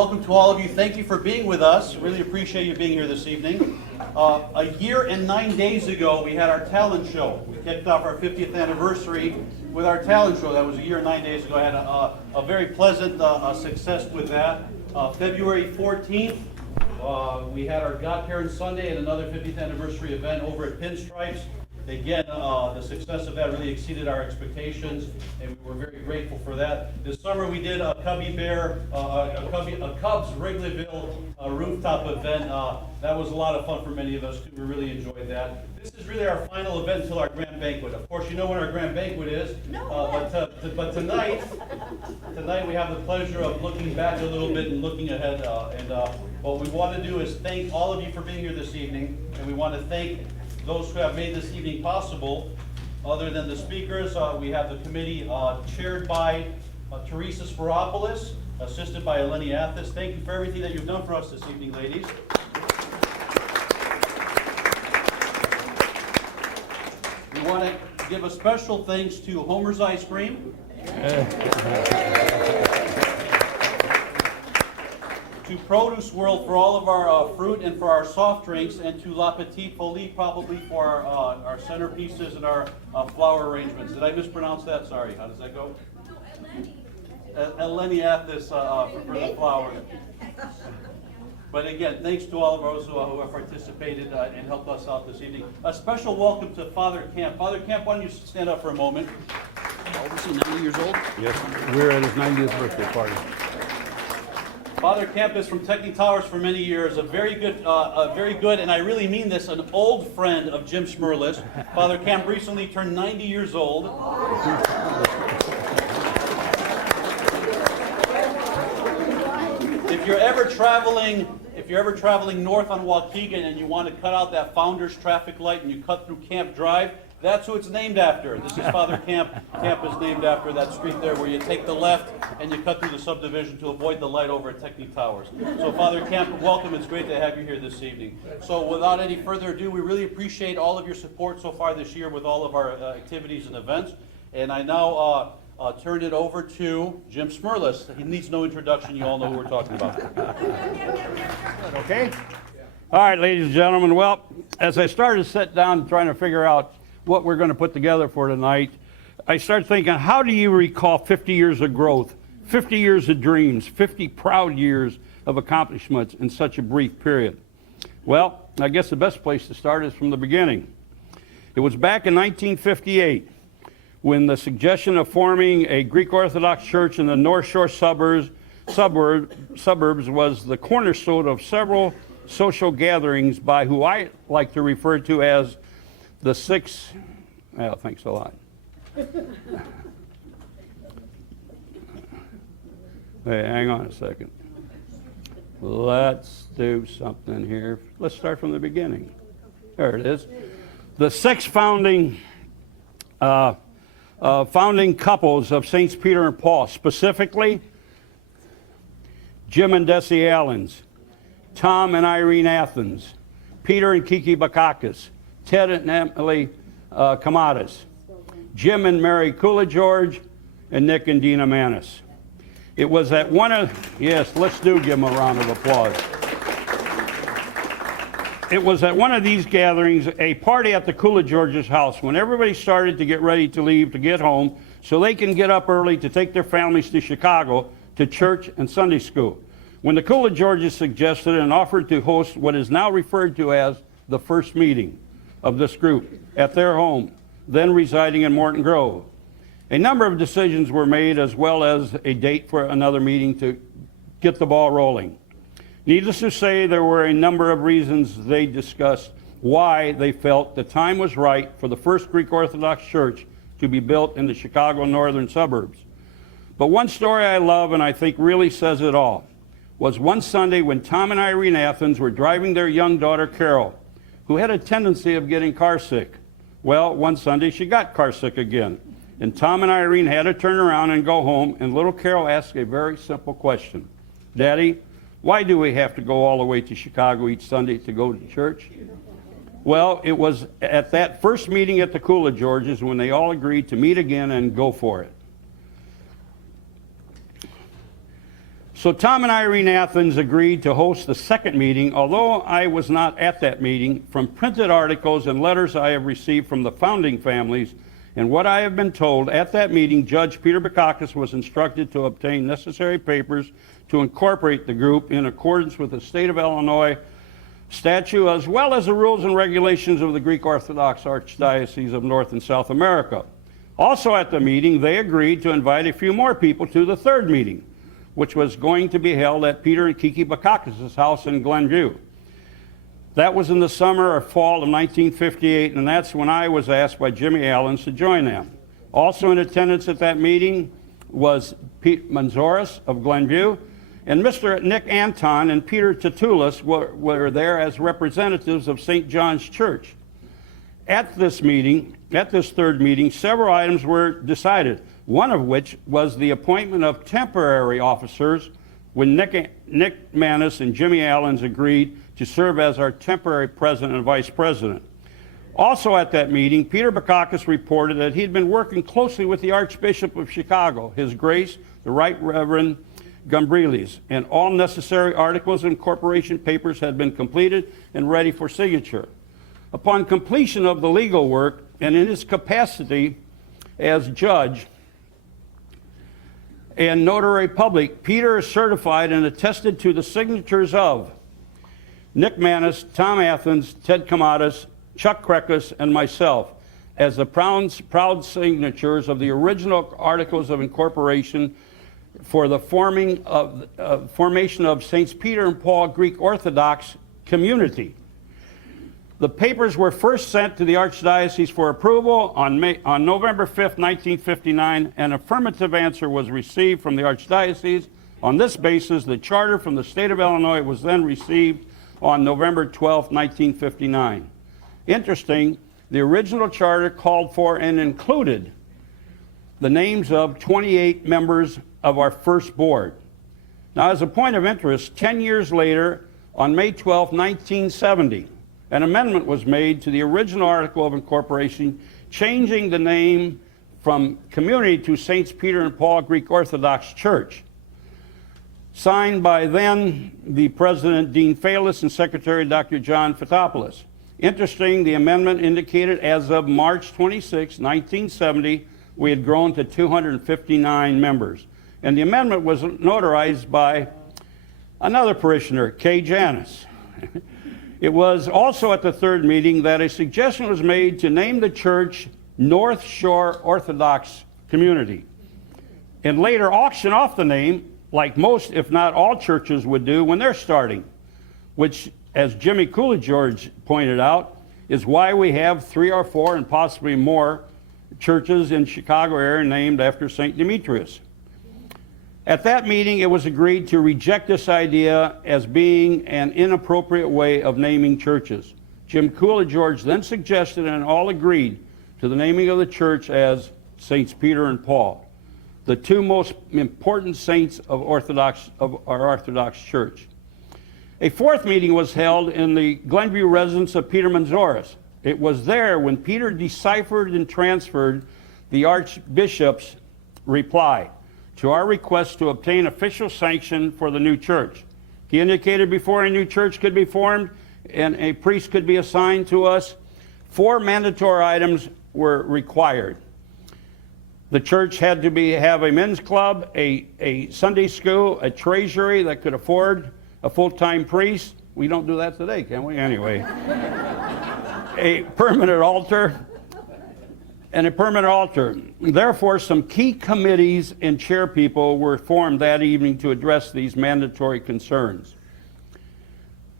welcome to all of you. Thank you for being with us. Really appreciate you being here this evening. A year and 9 days ago, we had our talent show. We kicked off our 50th anniversary with our talent show. That was a year and 9 days ago. I had a very pleasant success with that. February 14th, we had our Godparents Sunday and another 50th anniversary event over at Pinstripes. Again, the success of that really exceeded our expectations, and we were very grateful for that. This summer we did a Cubby Bear, a Cubs Wrigleyville rooftop event. That was a lot of fun for many of us too. We really enjoyed that. This is really our final event until our grand banquet. Of course, you know when our grand banquet is. But tonight we have the pleasure of looking back a little bit and looking ahead. What we want to do is thank all of you for being here this evening, and we want to thank those who have made this evening possible. Other than the speakers, we have the committee chaired by Teresa Spiropoulos, assisted by Eleni Athis. Thank you for everything that you've done for us this evening, ladies. We want to give a special thanks to Homer's Ice Cream, to Produce World for all of our fruit and for our soft drinks, and to La Petite Folie probably for our centerpieces and our flower arrangements. Did I mispronounce that? Sorry. How does that go? Eleni Athis for the flowers. But again, thanks to all of those who have participated and helped us out this evening. A special welcome to Father Camp. Father Camp, why don't you stand up for a moment? How old is he, 90 years old? Yes, we're at his 90th birthday party. Father Camp is from Technic Towers for many years, a very good, and I really mean this, an old friend of Jim Smirles. Father Camp recently turned 90 years old. If you're ever traveling north on Waukegan and you want to cut out that Founders traffic light and you cut through Camp Drive, that's who it's named after. This is Father Camp. Camp is named after that street there where you take the left and you cut through the subdivision to avoid the light over at Technic Towers. So Father Camp, welcome. It's great to have you here this evening. So without any further ado, we really appreciate all of your support so far this year with all of our activities and events. And I now turn it over to Jim Smirles. He needs no introduction. You all know who we're talking about. Okay? All right, ladies and gentlemen. Well, as I started to sit down trying to figure out what we're going to put together for tonight, I started thinking, how do you recall 50 years of growth, 50 years of dreams, 50 proud years of accomplishments in such a brief period? Well, I guess the best place to start is from the beginning. It was back in 1958 when the suggestion of forming a Greek Orthodox church in the North Shore suburbs was the cornerstone of several social gatherings by who I like to refer to as the six. Well, thanks a lot. Hey, hang on a second. Let's do something here. Let's start from the beginning. There it is. The six founding couples of Saints Peter and Paul, specifically Jim and Desi Allens, Tom and Irene Athens, Peter and Kiki Bakakis, Ted and Emily Kamadas, Jim and Mary Kula George, and Nick and Dina Manis. It was at one of, yes, let's give them a round of applause. It was at one of these gatherings, a party at the Kula George's house, when everybody started to get ready to leave to get home so they can get up early to take their families to Chicago to church and Sunday school. When the Kula Georges suggested and offered to host what is now referred to as the first meeting of this group at their home, then residing in Morton Grove. A number of decisions were made, as well as a date for another meeting to get the ball rolling. Needless to say, there were a number of reasons they discussed why they felt the time was right for the first Greek Orthodox church to be built in the Chicago northern suburbs. But one story I love and I think really says it all was one Sunday when Tom and Irene Athens were driving their young daughter Carol, who had a tendency of getting car sick. Well, one Sunday she got car sick again, and Tom and Irene had to turn around and go home, and little Carol asked a very simple question. Daddy, why do we have to go all the way to Chicago each Sunday to go to church? Well, it was at that first meeting at the Kula Georges when they all agreed to meet again and go for it. So Tom and Irene Athens agreed to host the second meeting, although I was not at that meeting. From printed articles and letters I have received from the founding families and what I have been told, at that meeting, Judge Peter Bakakis was instructed to obtain necessary papers to incorporate the group in accordance with the state of Illinois statute, as well as the rules and regulations of the Greek Orthodox Archdiocese of North and South America. Also at the meeting, they agreed to invite a few more people to the third meeting, which was going to be held at Peter and Kiki Bakakis' house in Glenview. That was in the summer or fall of 1958, and that's when I was asked by Jimmy Allens to join them. Also in attendance at that meeting was Pete Manzoris of Glenview, and Mr. Nick Anton and Peter Tatulis were there as representatives of St. John's Church. At this meeting, at this third meeting, several items were decided, one of which was the appointment of temporary officers when Nick Manis and Jimmy Allens agreed to serve as our temporary president and vice president. Also at that meeting, Peter Bakakis reported that he'd been working closely with the Archbishop of Chicago, His Grace, the Right Reverend Gumbriles, and all necessary articles and incorporation papers had been completed and ready for signature. Upon completion of the legal work, and in his capacity as judge and notary public, Peter is certified and attested to the signatures of Nick Manis, Tom Athens, Ted Kamadas, Chuck Krekus, and myself as the proud signatures of the original Articles of Incorporation for the formation of Saints Peter and Paul Greek Orthodox community. The papers were first sent to the Archdiocese for approval on November 5th, 1959. An affirmative answer was received from the Archdiocese. On this basis, the charter from the state of Illinois was then received on November 12th, 1959. Interesting, the original charter called for and included the names of 28 members of our first board. Now, as a point of interest, 10 years later, on May 12, 1970, an amendment was made to the original Article of Incorporation, changing the name from Community to Saints Peter and Paul Greek Orthodox Church, signed by then the President Dean Phalis and Secretary Dr. John Fotopoulos. Interesting, the amendment indicated as of March 26, 1970, we had grown to 259 members. And the amendment was notarized by another parishioner, Kay Janis. It was also at the third meeting that a suggestion was made to name the church North Shore Orthodox Community, and later auction off the name, like most, if not all, churches would do when they're starting, which, as Jimmy Coolidge pointed out, is why we have 3 or 4 and possibly more churches in Chicago area named after St. Demetrius. At that meeting, it was agreed to reject this idea as being an inappropriate way of naming churches. Jim Coolidge then suggested, and all agreed, to the naming of the church as Saints Peter and Paul, the two most important saints of our Orthodox Church. A fourth meeting was held in the Glenview residence of Peter Manzoris. It was there when Peter deciphered and transferred the Archbishop's reply to our request to obtain official sanction for the new church. He indicated before a new church could be formed and a priest could be assigned to us, 4 mandatory items were required. The church had to have a men's club, a Sunday school, a treasury that could afford a full-time priest. We don't do that today, can we? Anyway. A permanent altar, and a permanent altar. Therefore, some key committees and chair people were formed that evening to address these mandatory concerns.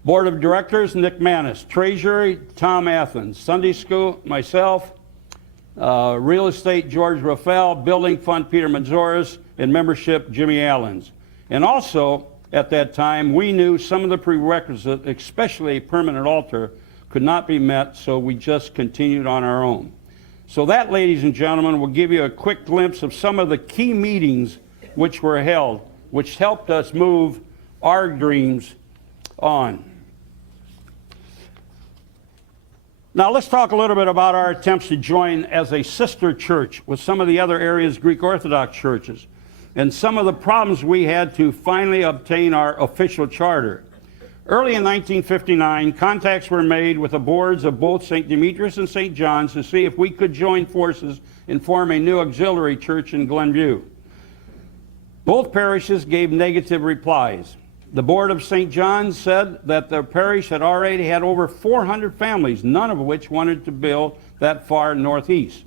Board of Directors, Nick Manis. Treasury, Tom Athens. Sunday School, myself. Real Estate, George Raphael. Building Fund, Peter Manzoris. And Membership, Jimmy Allens. And also, at that time, we knew some of the prerequisites, especially a permanent altar, could not be met, so we just continued on our own. So that, ladies and gentlemen, will give you a quick glimpse of some of the key meetings which were held, which helped us move our dreams on. Now let's talk a little bit about our attempts to join as a sister church with some of the other area's Greek Orthodox churches. and some of the problems we had to finally obtain our official charter. Early in 1959, contacts were made with the boards of both St. Demetrius and St. John's to see if we could join forces and form a new auxiliary church in Glenview. Both parishes gave negative replies. The board of St. John's said that the parish had already had over 400 families, none of which wanted to build that far northeast,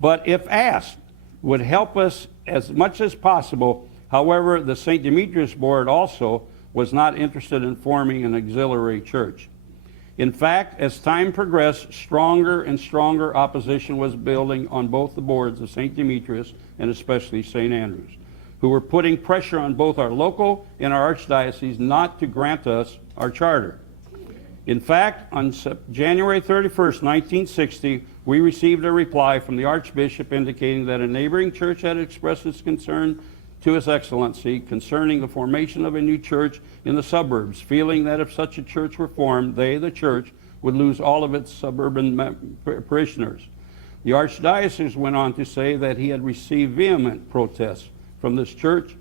but if asked, would help us as much as possible. However, the St. Demetrius board also was not interested in forming an auxiliary church. In fact, as time progressed, stronger and stronger opposition was building on both the boards of St. Demetrius and especially St. Andrews, who were putting pressure on both our local and our archdiocese not to grant us our charter. In fact, on January 31st, 1960, we received a reply from the Archbishop indicating that a neighboring church had expressed its concern to His Excellency concerning the formation of a new church in the suburbs, feeling that if such a church were formed, they, the church, would lose all of its suburban parishioners. The Archdiocese went on to say that he had received vehement protests from this church,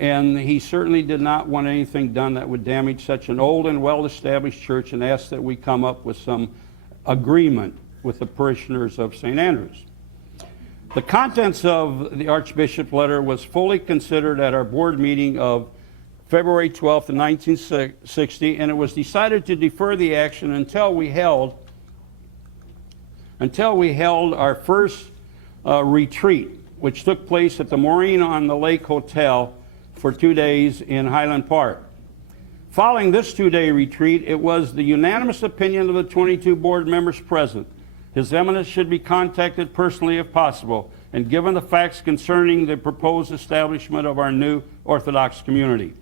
and he certainly did not want anything done that would damage such an old and well-established church, and asked that we come up with some agreement with the parishioners of St. Andrews. The contents of the Archbishop's letter was fully considered at our board meeting of February 12th, 1960, and it was decided to defer the action until we held our first retreat, which took place at the Maureen on the Lake Hotel for 2 days in Highland Park. Following this 2-day retreat, it was the unanimous opinion of the 22 board members present. His Eminence should be contacted personally if possible, and given the facts concerning the proposed establishment of our new Orthodox community.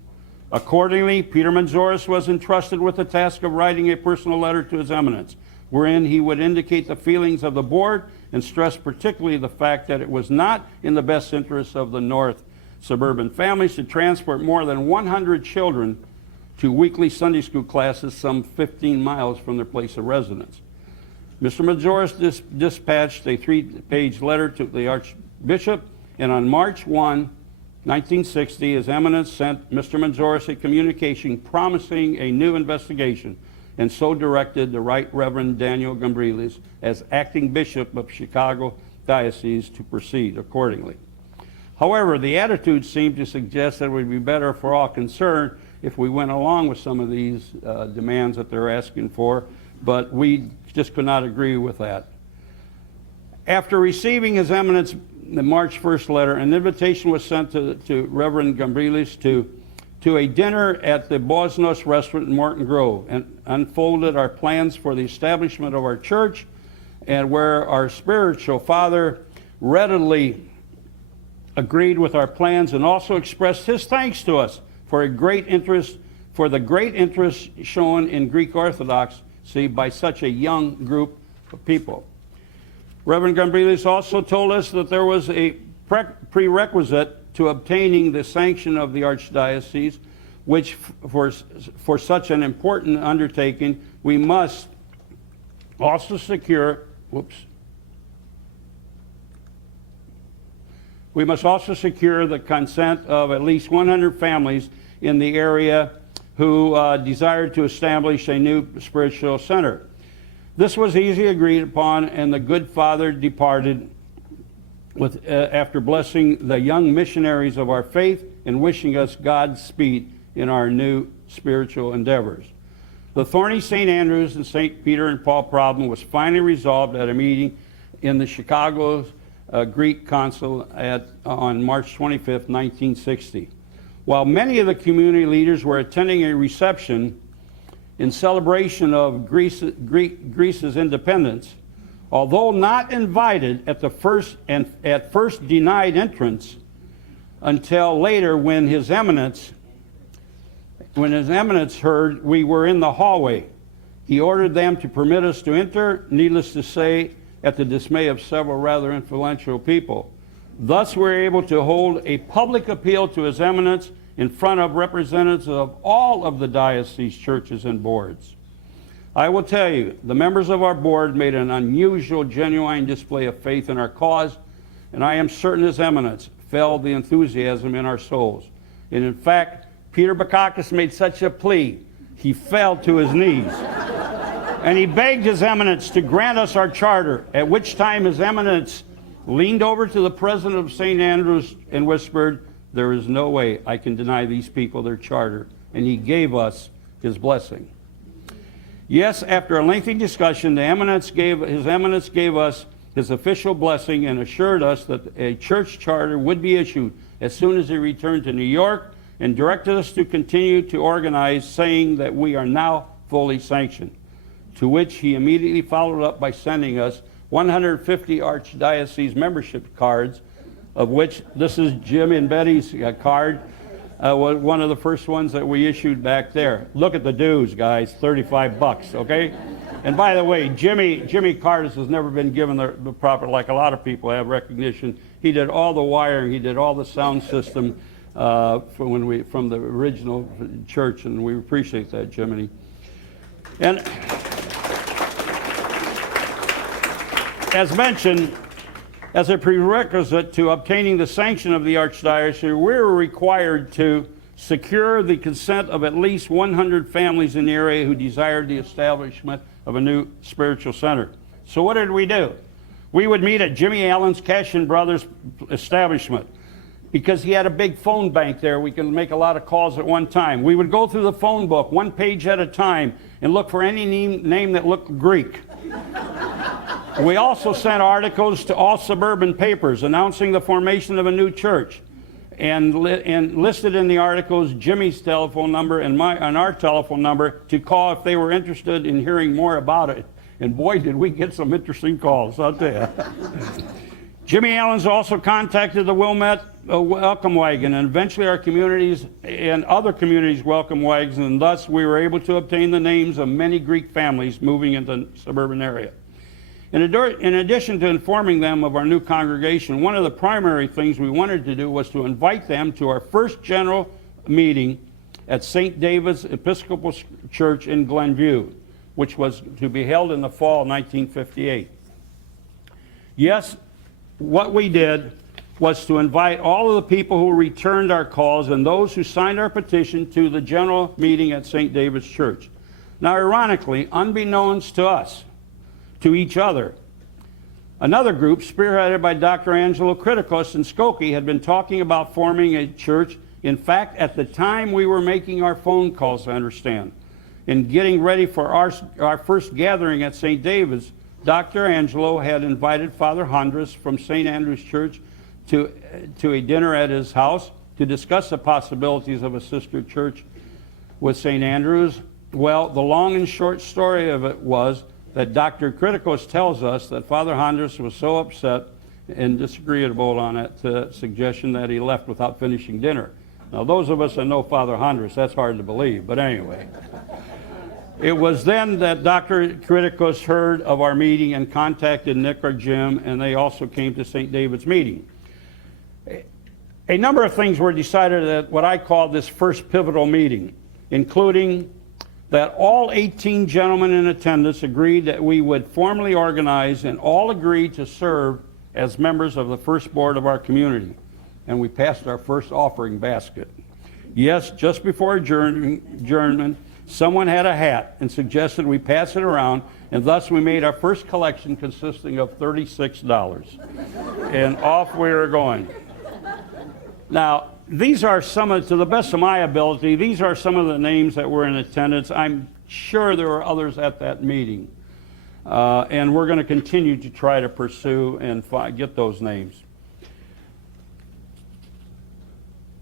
Accordingly, Peter Manzoris was entrusted with the task of writing a personal letter to His Eminence, wherein he would indicate the feelings of the board and stress particularly the fact that it was not in the best interests of the North suburban families to transport more than 100 children to weekly Sunday school classes some 15 miles from their place of residence. Mr. Manzoris dispatched a 3-page letter to the Archbishop, and on March 1, 1960, His Eminence sent Mr. Manzoris a communication promising a new investigation, and so directed the Right Reverend Daniel Gombriles as acting Bishop of Chicago Diocese to proceed accordingly. However, the attitude seemed to suggest that it would be better for all concerned if we went along with some of these demands that they're asking for, but we just could not agree with that. After receiving His Eminence the March 1st letter, an invitation was sent to Reverend Gombriles to a dinner at the Bosnos restaurant in Morton Grove, and unfolded our plans for the establishment of our church, and where our spiritual father readily agreed with our plans and also expressed his thanks to us for the great interest shown in Greek Orthodoxy by such a young group of people. Reverend Gombriles also told us that there was a prerequisite to obtaining the sanction of the Archdiocese, which for such an important undertaking, we must also secure, the consent of at least 100 families in the area who desired to establish a new spiritual center. This was easily agreed upon, and the good father departed after blessing the young missionaries of our faith and wishing us Godspeed in our new spiritual endeavors. The thorny St. Andrews and St. Peter and Paul problem was finally resolved at a meeting in the Chicago Greek Council on March 25th, 1960. While many of the community leaders were attending a reception in celebration of Greece's independence, although not invited at first denied entrance until later when His Eminence heard we were in the hallway. He ordered them to permit us to enter, needless to say, at the dismay of several rather influential people. Thus, we were able to hold a public appeal to His Eminence in front of representatives of all of the diocese churches and boards. I will tell you, the members of our board made an unusual, genuine display of faith in our cause, and I am certain His Eminence fell the enthusiasm in our souls. And in fact, Peter Bakakis made such a plea, he fell to his knees. And he begged His Eminence to grant us our charter, at which time His Eminence leaned over to the president of St. Andrews and whispered, "There is no way I can deny these people their charter." And he gave us his blessing. Yes, after a lengthy discussion, His Eminence gave us his official blessing and assured us that a church charter would be issued as soon as he returned to New York, and directed us to continue to organize, saying that we are now fully sanctioned. To which he immediately followed up by sending us 150 archdiocese membership cards, of which this is Jim and Betty's card, was one of the first ones that we issued back there. Look at the dues, guys, 35 bucks, okay? And by the way, Jimmy Cardis has never been given the proper, like a lot of people have, recognition. He did all the wiring, he did all the sound system from the original church, and we appreciate that, Jiminy. And as mentioned, as a prerequisite to obtaining the sanction of the Archdiocese, we were required to secure the consent of at least 100 families in the area who desired the establishment of a new spiritual center. So what did we do? We would meet at Jimmy Allen's Cashin Brothers establishment. Because he had a big phone bank there, we could make a lot of calls at one time. We would go through the phone book, one page at a time, and look for any name that looked Greek. We also sent articles to all suburban papers announcing the formation of a new church, and listed in the articles Jimmy's telephone number and our telephone number to call if they were interested in hearing more about it. And boy, did we get some interesting calls, I'll tell you. Jimmy Allen's also contacted the Wilmette Welcome Wagon, and eventually our communities and other communities' welcome wagons, and thus we were able to obtain the names of many Greek families moving into the suburban area. In addition to informing them of our new congregation, one of the primary things we wanted to do was to invite them to our first general meeting at St. David's Episcopal Church in Glenview, which was to be held in the fall of 1958. Yes, what we did was to invite all of the people who returned our calls and those who signed our petition to the general meeting at St. David's Church. Now, ironically, unbeknownst to us, to each other, another group spearheaded by Dr. Angelo Artemas in Skokie had been talking about forming a church. In fact, at the time we were making our phone calls, I understand, and getting ready for our first gathering at St. David's, Dr. Angelo had invited Father Hondras from St. Andrew's Church to a dinner at his house to discuss the possibilities of a sister church with St. Andrew's. Well, the long and short story of it was that Dr. Kritikos tells us that Father Hondras was so upset and disagreeable on that suggestion that he left without finishing dinner. Now, those of us that know Father Hondras, that's hard to believe, but anyway. It was then that Dr. Kritikos heard of our meeting and contacted Nick or Jim, and they also came to St. David's meeting. A number of things were decided at what I call this first pivotal meeting, including that all 18 gentlemen in attendance agreed that we would formally organize, and all agreed to serve as members of the first board of our community. And we passed our first offering basket. Yes, just before adjournment, someone had a hat and suggested we pass it around, and thus we made our first collection consisting of $36. And off we were going. Now, these are to the best of my ability, these are some of the names that were in attendance. I'm sure there were others at that meeting. And we're going to continue to try to pursue and get those names.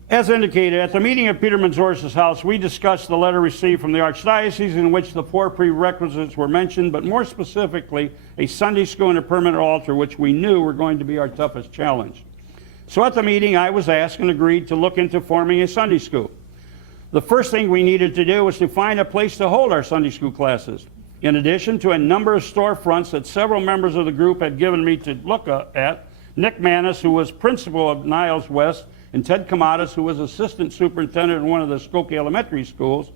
As indicated, at the meeting at Peter Manzoris' house, we discussed the letter received from the Archdiocese in which the 4 prerequisites were mentioned, but more specifically, a Sunday school and a permanent altar, which we knew were going to be our toughest challenge. So at the meeting, I was asked and agreed to look into forming a Sunday school. The first thing we needed to do was to find a place to hold our Sunday school classes. In addition to a number of storefronts that several members of the group had given me to look at, Nick Manis, who was principal of Niles West, and Ted Kamadas, who was assistant superintendent in one of the Skokie elementary schools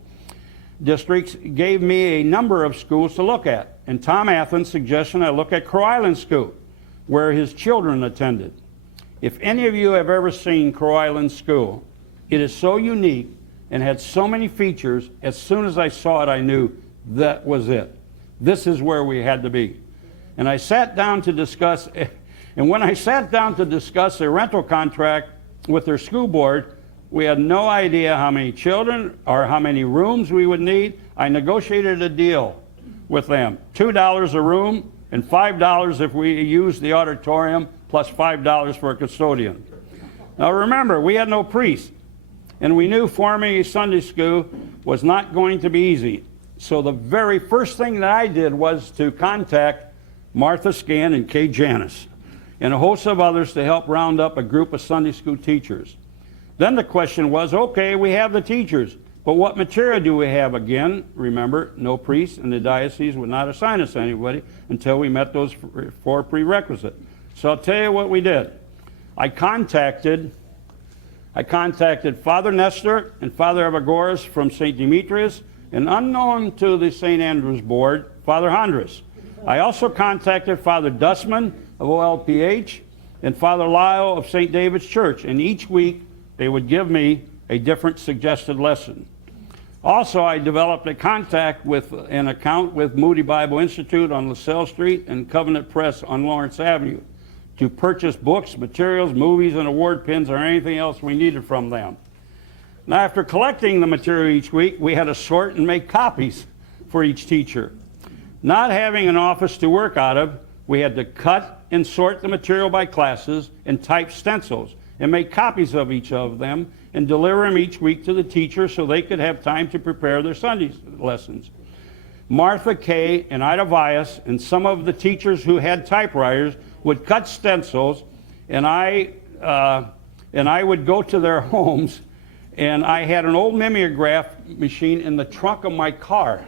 districts, gave me a number of schools to look at. And Tom Athens' suggestion I look at Crow Island School, where his children attended. If any of you have ever seen Crow Island School, it is so unique and had so many features. As soon as I saw it, I knew that was it. This is where we had to be. And I sat down to discuss, and when I sat down to discuss a rental contract with their school board, we had no idea how many children or how many rooms we would need. I negotiated a deal with them, $2 a room and $5 if we used the auditorium, plus $5 for a custodian. Now remember, we had no priest, and we knew forming a Sunday school was not going to be easy. So the very first thing that I did was to contact Martha Scan and Kay Janis and a host of others to help round up a group of Sunday school teachers. Then the question was, okay, we have the teachers, but what material do we have? Again, remember, no priest, and the diocese would not assign us anybody until we met those 4 prerequisites. So I'll tell you what we did. I contacted Father Nestor and Father Evagoras from St. Demetrius, and unknown to the St. Andrew's Board, Father Hondras. I also contacted Father Dustman of OLPH and Father Lyle of St. David's Church, and each week they would give me a different suggested lesson. Also, I developed a contact with an account with Moody Bible Institute on LaSalle Street and Covenant Press on Lawrence Avenue to purchase books, materials, movies, and award pins or anything else we needed from them. Now, after collecting the material each week, we had to sort and make copies for each teacher. Not having an office to work out of, we had to cut and sort the material by classes and type stencils and make copies of each of them and deliver them each week to the teacher so they could have time to prepare their Sunday lessons. Martha Kay and Ida Vias and some of the teachers who had typewriters would cut stencils, and I would go to their homes, and I had an old mimeograph machine in the trunk of my car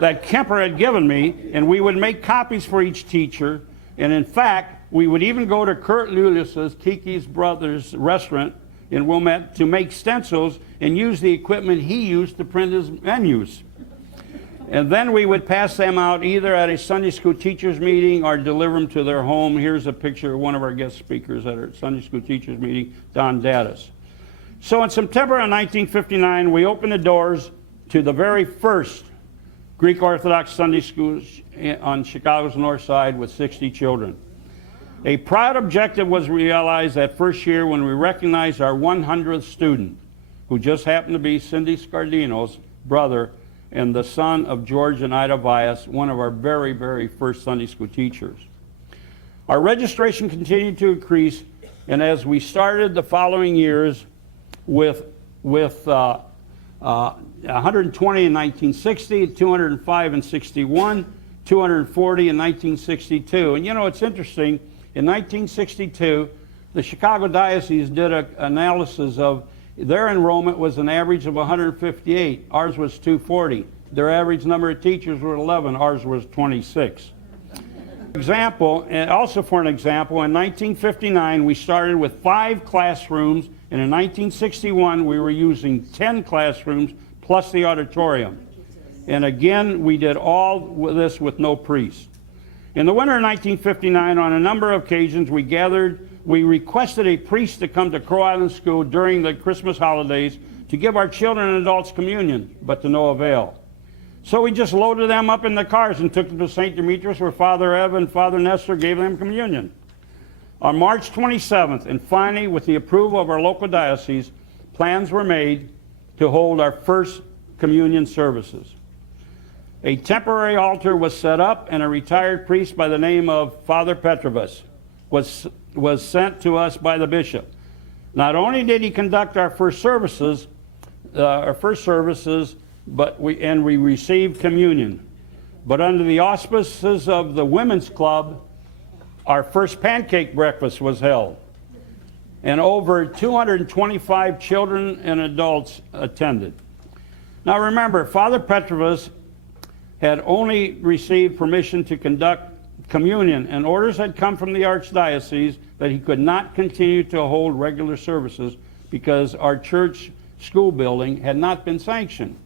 that Kemper had given me, and we would make copies for each teacher. And in fact, we would even go to Kurt Lulius's, Kiki's brother's restaurant in Wilmette to make stencils and use the equipment he used to print his menus. And then we would pass them out either at a Sunday school teachers meeting or deliver them to their home. Here's a picture of one of our guest speakers at our Sunday school teachers meeting, Don Dattis. So in September of 1959, we opened the doors to the very first Greek Orthodox Sunday school on Chicago's north side with 60 children. A proud objective was realized that first year when we recognized our 100th student, who just happened to be Cindy Scardino's brother and the son of George and Ida Vias, one of our very, very first Sunday school teachers. Our registration continued to increase, and as we started the following years with 120 in 1960, 205 in 61, 240 in 1962. And you know, it's interesting, in 1962, the Chicago Diocese did an analysis of their enrollment was an average of 158. Ours was 240. Their average number of teachers were 11. Ours was 26. Example, and also for an example, in 1959 we started with 5 classrooms, and in 1961 we were using 10 classrooms plus the auditorium. And again, we did all this with no priest. In the winter of 1959, on a number of occasions, we requested a priest to come to Crow Island School during the Christmas holidays to give our children and adults communion, but to no avail. So we just loaded them up in the cars and took them to St. Demetrius, where Father Ev and Father Nestor gave them communion. On March 27th, and finally, with the approval of our local diocese, plans were made to hold our first communion services. A temporary altar was set up, and a retired priest by the name of Father Petrovus was sent to us by the bishop. Not only did he conduct our first services, but we received communion. But under the auspices of the Women's Club, our first pancake breakfast was held, and over 225 children and adults attended. Now remember, Father Petrovus had only received permission to conduct communion, and orders had come from the Archdiocese that he could not continue to hold regular services because our church school building had not been sanctioned.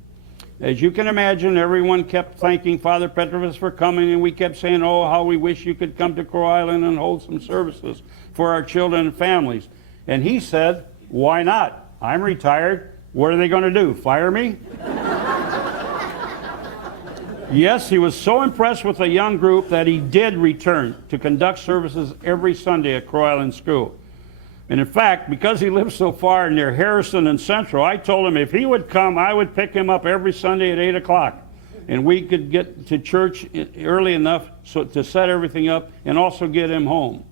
As you can imagine, everyone kept thanking Father Petrovus for coming, and we kept saying, oh, how we wish you could come to Crow Island and hold some services for our children and families. And he said, why not? I'm retired. What are they going to do, fire me? Yes, he was so impressed with the young group that he did return to conduct services every Sunday at Crow Island School. And in fact, because he lives so far near Harrison and Central, I told him if he would come, I would pick him up every Sunday at 8 o'clock. And we could get to church early enough to set everything up and also get him home.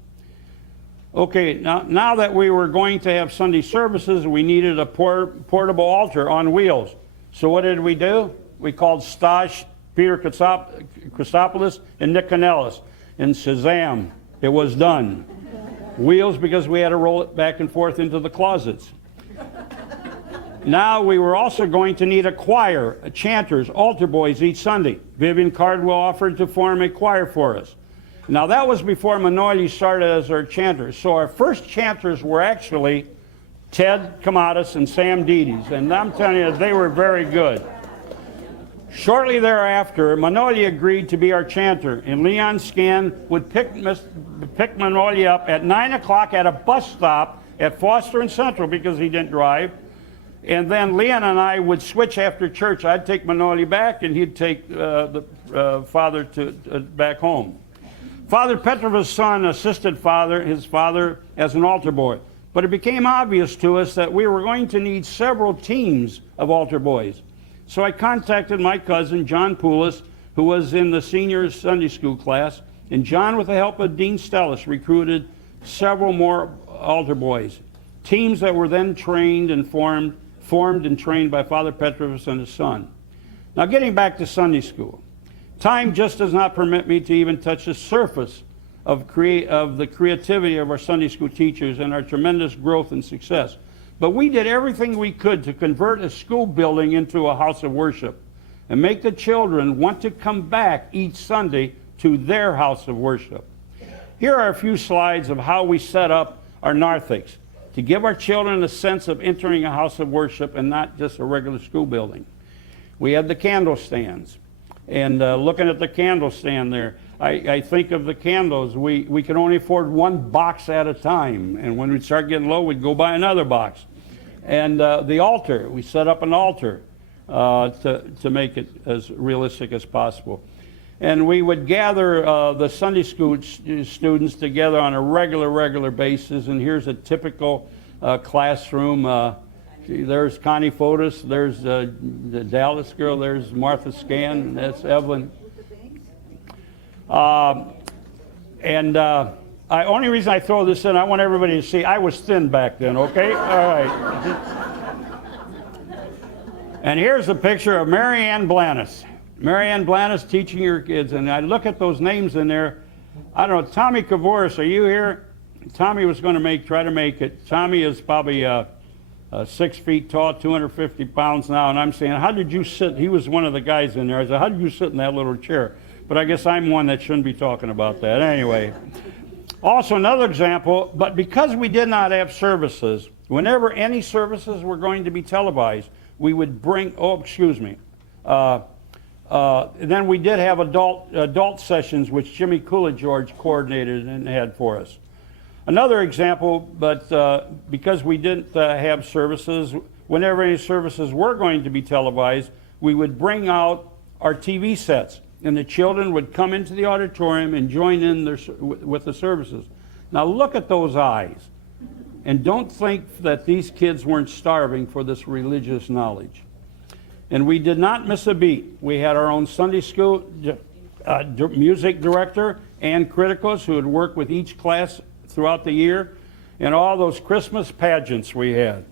Okay, now that we were going to have Sunday services, we needed a portable altar on wheels. So what did we do? We called Stash, Peter Christopoulos, and Nick Canellis. And Shazam, it was done. Wheels because we had to roll it back and forth into the closets. Now we were also going to need a choir, chanters, altar boys each Sunday. Vivian Cardwell offered to form a choir for us. Now that was before Manoli started as our chanters. So our first chanters were actually Ted Kamatis and Sam Dedes. And I'm telling you, they were very good. Shortly thereafter, Manoli agreed to be our chanter, and Leon Scan would pick Manoli up at 9 o'clock at a bus stop at Foster and Central because he didn't drive. And then Leon and I would switch after church. I'd take Manoli back, and he'd take the father back home. Father Petrovus' son assisted his father as an altar boy. But it became obvious to us that we were going to need several teams of altar boys. So I contacted my cousin, John Poulos, who was in the senior Sunday school class, and John, with the help of Dean Stellis, recruited several more altar boys. Teams that were then trained and formed and trained by Father Petrovus and his son. Now getting back to Sunday school. Time just does not permit me to even touch the surface of the creativity of our Sunday school teachers and our tremendous growth and success. But we did everything we could to convert a school building into a house of worship and make the children want to come back each Sunday to their house of worship. Here are a few slides of how we set up our narthex to give our children a sense of entering a house of worship and not just a regular school building. We had the candle stands. And looking at the candle stand there, I think of the candles. We could only afford one box at a time. And when we'd start getting low, we'd go buy another box. And the altar, we set up an altar to make it as realistic as possible. And we would gather the Sunday school students together on a regular basis. And here's a typical classroom. There's Connie Fotis, there's the Dallas girl, there's Martha Scan, that's Evelyn. Only reason I throw this in, I want everybody to see, I was thin back then, okay? All right. And here's a picture of Mary Ann Blanis. Mary Ann Blanis teaching her kids, and I look at those names in there. I don't know, Tommy Kavoris, are you here? Tommy was going to try to make it. Tommy is probably 6 feet tall, 250 pounds now, and I'm saying, how did you sit? He was one of the guys in there. I said, how did you sit in that little chair? But I guess I'm one that shouldn't be talking about that. Anyway, also another example, but because we did not have services, whenever any services were going to be televised, we would bring, then we did have adult sessions, which Jimmy Coolidge coordinated and had for us. Another example, but because we didn't have services, whenever any services were going to be televised, we would bring out our TV sets, and the children would come into the auditorium and join in with the services. Now look at those eyes, and don't think that these kids weren't starving for this religious knowledge. And we did not miss a beat. We had our own Sunday school music director, Ann Criticos, who would work with each class throughout the year, and all those Christmas pageants we had.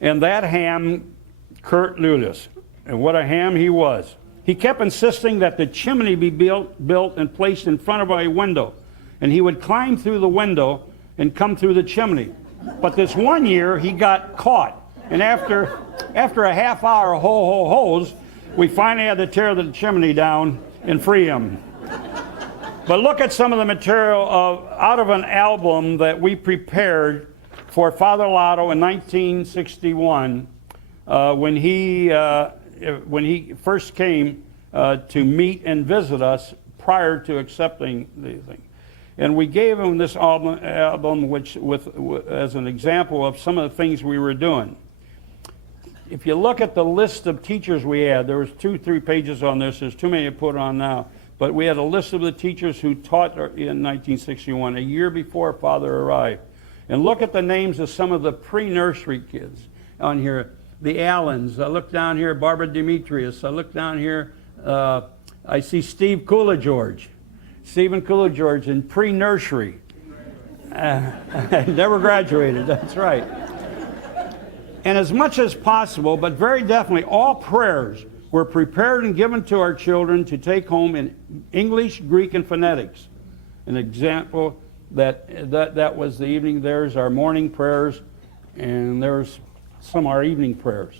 And that ham, Kurt Lulis, and what a ham he was. He kept insisting that the chimney be built and placed in front of a window, and he would climb through the window and come through the chimney. But this one year, he got caught, and after a half hour of ho-ho-hos, we finally had to tear the chimney down and free him. But look at some of the material out of an album that we prepared for Father Lotto in 1961 when he when he first came to meet and visit us prior to accepting the thing. And we gave him this album which as an example of some of the things we were doing. If you look at the list of teachers we had, there was 2-3 pages on this. There's too many to put on now. But we had a list of the teachers who taught in 1961, a year before Father arrived. And look at the names of some of the pre-nursery kids on here. The Allens. I look down here, Barbara Demetrius. I look down here, I see Steve Coolidge. Stephen Coolidge in pre-nursery. Never graduated, that's right. And as much as possible, but very definitely, all prayers were prepared and given to our children to take home in English, Greek, and phonetics. An example that was the evening. There's our morning prayers, and there's some of our evening prayers.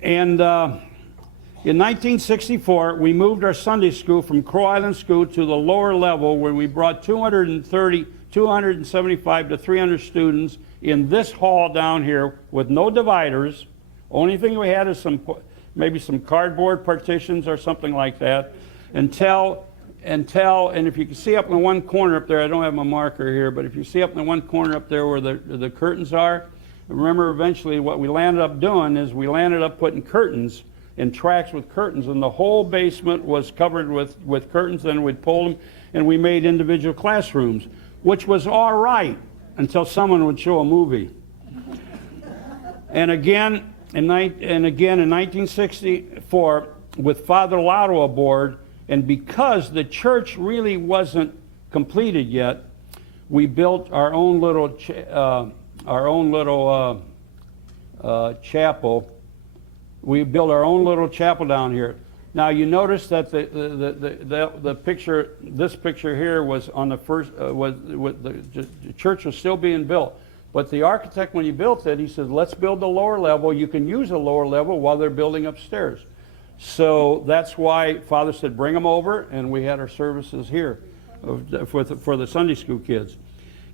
And in 1964, we moved our Sunday school from Crow Island School to the lower level, where we brought 275 to 300 students in this hall down here with no dividers. Only thing we had is maybe some cardboard partitions or something like that. And if you can see up in the one corner up there, I don't have my marker here, but if you see up in the one corner up there where the curtains are, remember eventually what we landed up doing is we landed up putting curtains in tracks with curtains, and the whole basement was covered with curtains. Then we'd pull them, and we made individual classrooms, which was all right until someone would show a movie. And again in 1964, with Father Lotto aboard, and because the church really wasn't completed yet, we built our own little chapel. We built our own little chapel down here. Now you notice that the picture, this picture here was on the first, the church was still being built. But the architect, when he built it, he said, let's build the lower level. You can use the lower level while they're building upstairs. So that's why Father said, bring them over, and we had our services here for the Sunday school kids.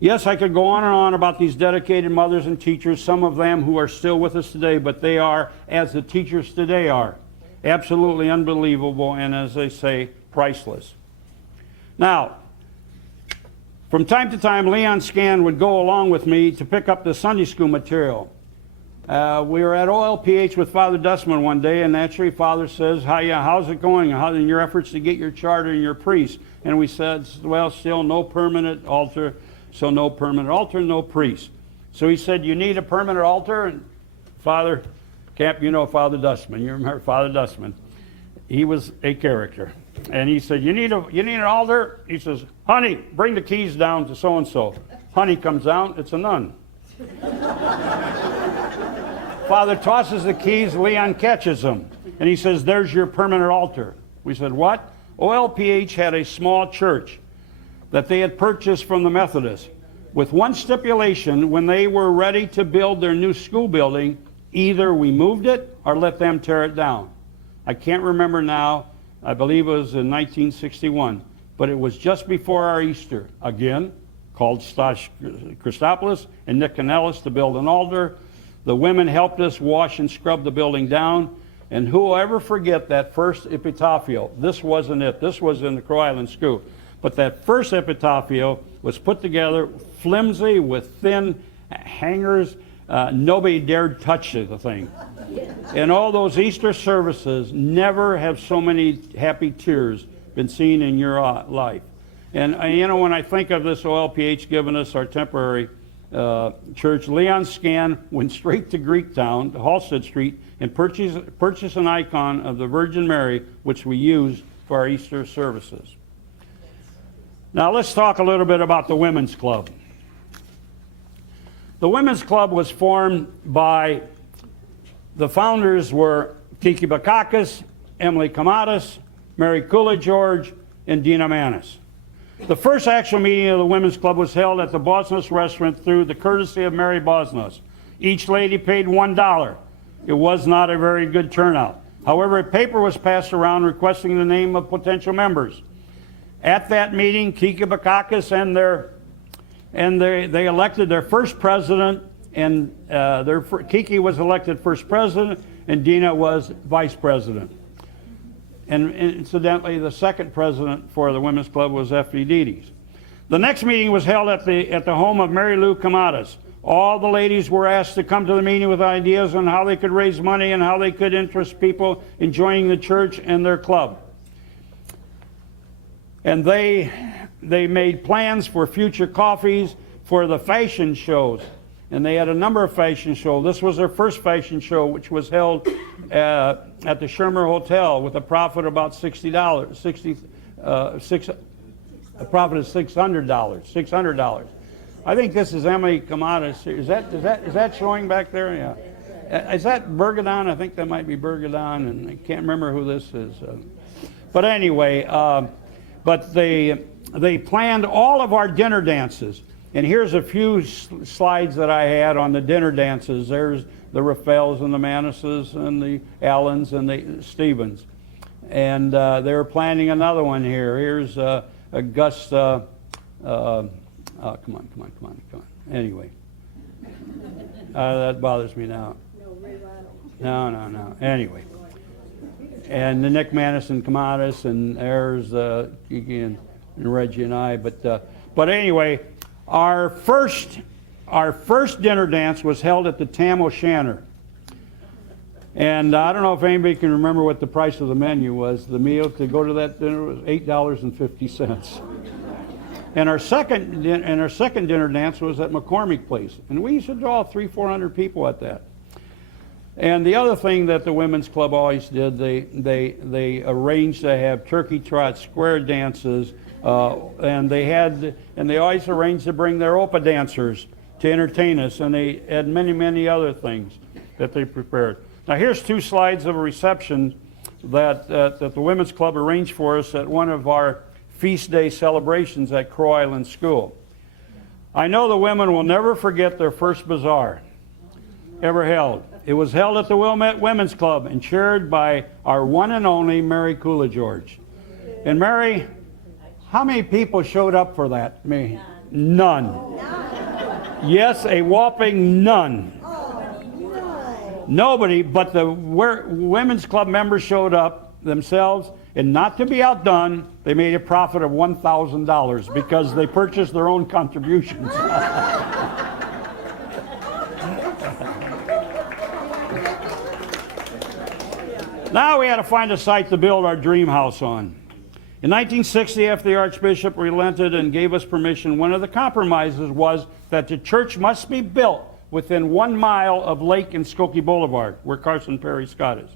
Yes, I could go on and on about these dedicated mothers and teachers, some of them who are still with us today, but they are as the teachers today are. Absolutely unbelievable, and as they say, priceless. Now, from time to time, Leon Scan would go along with me to pick up the Sunday school material. We were at OLPH with Father Dustman one day, and naturally Father says, how's it going? How in your efforts to get your charter and your priest? And we said, well, still no permanent altar, so no permanent altar, no priest. So he said, you need a permanent altar? And Father Camp, you know Father Dustman. You remember Father Dustman. He was a character. And he said, you need an altar? He says, honey, bring the keys down to so-and-so. Honey comes down, it's a nun. Father tosses the keys, Leon catches them. And he says, there's your permanent altar. We said, what? OLPH had a small church that they had purchased from the Methodists, with one stipulation: when they were ready to build their new school building, either we moved it or let them tear it down. I can't remember now. I believe it was in 1961, but it was just before our Easter. Again, called Stas Christopoulos and Nick Canellis to build an altar. The women helped us wash and scrub the building down. And who will ever forget that first epitafio? This wasn't it. This was in the Crow Island School. But that first epitafio was put together flimsy with thin hangers. Nobody dared touch the thing. In all those Easter services, never have so many happy tears been seen in your life. And you know, when I think of this OLPH giving us our temporary church, Leon Scan went straight to Greektown, to Halstead Street, and purchased an icon of the Virgin Mary, which we use for our Easter services. Now let's talk a little bit about the Women's Club. The Women's Club was formed by, the founders were Kiki Bakakis, Emily Kamatis, Mary Coolidge, and Dina Manis. The first actual meeting of the Women's Club was held at the Bosnos restaurant through the courtesy of Mary Bosnos. Each lady paid $1. It was not a very good turnout. However, a paper was passed around requesting the name of potential members. At that meeting, Kiki Bakakis they elected their first president, and Kiki was elected first president, and Dina was vice president. And incidentally, the second president for the Women's Club was F.E. Dedes. The next meeting was held at the home of Mary Lou Camadas. All the ladies were asked to come to the meeting with ideas on how they could raise money and how they could interest people in joining the church and their club. And they made plans for future coffees, for the fashion shows. And they had a number of fashion shows. This was their first fashion show, which was held at the Shermer Hotel with a profit of about $60. A profit of $600. I think this is Emily Camadas. Is that showing back there? Yeah. Is that Bergadon? I think that might be Bergadon, and I can't remember who this is. But anyway, but they planned all of our dinner dances. And here's a few slides that I had on the dinner dances. There's the Raffels and the Manises and the Allens and the Stevens. And they were planning another one here. Here's Augusta. Come on. Anyway. That bothers me now. No. Anyway. And the Nick Manis and Camadas, and there's Kiki and Reggie and I. But anyway, our first dinner dance was held at the Tam O'Shanter. And I don't know if anybody can remember what the price of the menu was. The meal to go to that dinner was $8.50. And our second dinner dance was at McCormick Place, and we used to draw 300-400 people at that. And the other thing that the Women's Club always did, they arranged to have turkey trot, square dances, and they always arranged to bring their Opa dancers to entertain us, and they had many other things that they prepared. Now here's two slides of a reception that the Women's Club arranged for us at one of our feast day celebrations at Crow Island School. I know the women will never forget their first bazaar ever held. It was held at the Wilmette Women's Club and chaired by our one and only Mary Coolidge. And Mary, how many people showed up for that? None. Yes, a whopping none. Nobody, but the Women's Club members showed up themselves, and not to be outdone, they made a profit of $1,000 because they purchased their own contributions. Now we had to find a site to build our dream house on. In 1960, after the Archbishop relented and gave us permission, one of the compromises was that the church must be built within 1 mile of Lake and Skokie Boulevard, where Carson Perry Scott is.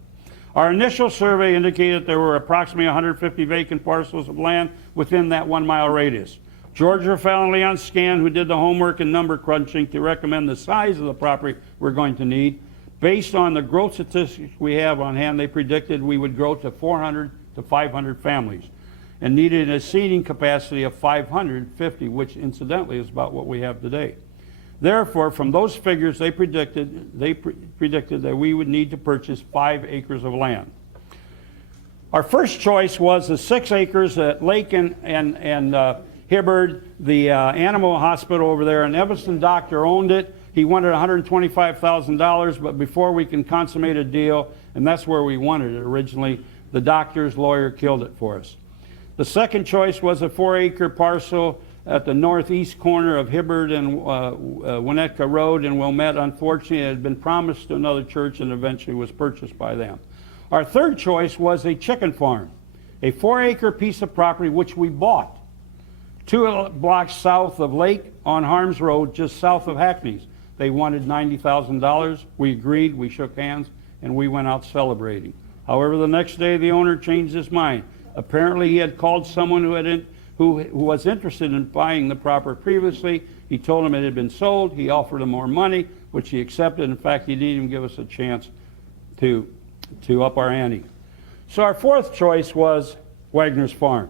Our initial survey indicated there were approximately 150 vacant parcels of land within that 1 mile radius. George Raffel and Leon Scan, who did the homework and number crunching to recommend the size of the property we're going to need, based on the growth statistics we have on hand, they predicted we would grow to 400 to 500 families and needed a seating capacity of 550, which incidentally is about what we have today. Therefore, from those figures, they predicted that we would need to purchase 5 acres of land. Our first choice was the 6 acres at Lake and Hibbard, the animal hospital over there. An Evanston doctor owned it. He wanted $125,000, but before we can consummate a deal, and that's where we wanted it originally, the doctor's lawyer killed it for us. The second choice was a 4-acre parcel at the northeast corner of Hibbard and Winnetka Road in Wilmette. Unfortunately, it had been promised to another church and eventually was purchased by them. Our third choice was a chicken farm, a 4-acre piece of property which we bought 2 blocks south of Lake on Harms Road, just south of Hackney's. They wanted $90,000. We agreed, we shook hands, and we went out celebrating. However, the next day the owner changed his mind. Apparently he had called someone who was interested in buying the property previously. He told him it had been sold. He offered him more money, which he accepted. In fact, he didn't even give us a chance to up our ante. So our fourth choice was Wagner's Farm.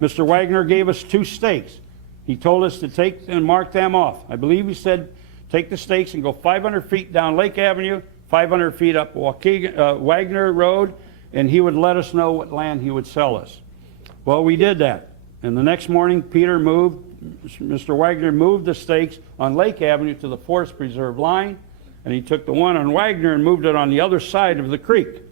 Mr. Wagner gave us 2 stakes. He told us to take and mark them off. I believe he said, take the stakes and go 500 feet down Lake Avenue, 500 feet up Wagner Road, and he would let us know what land he would sell us. Well, we did that. And the next morning, Mr. Wagner moved the stakes on Lake Avenue to the Forest Preserve line. and he took the one on Wagner and moved it on the other side of the creek.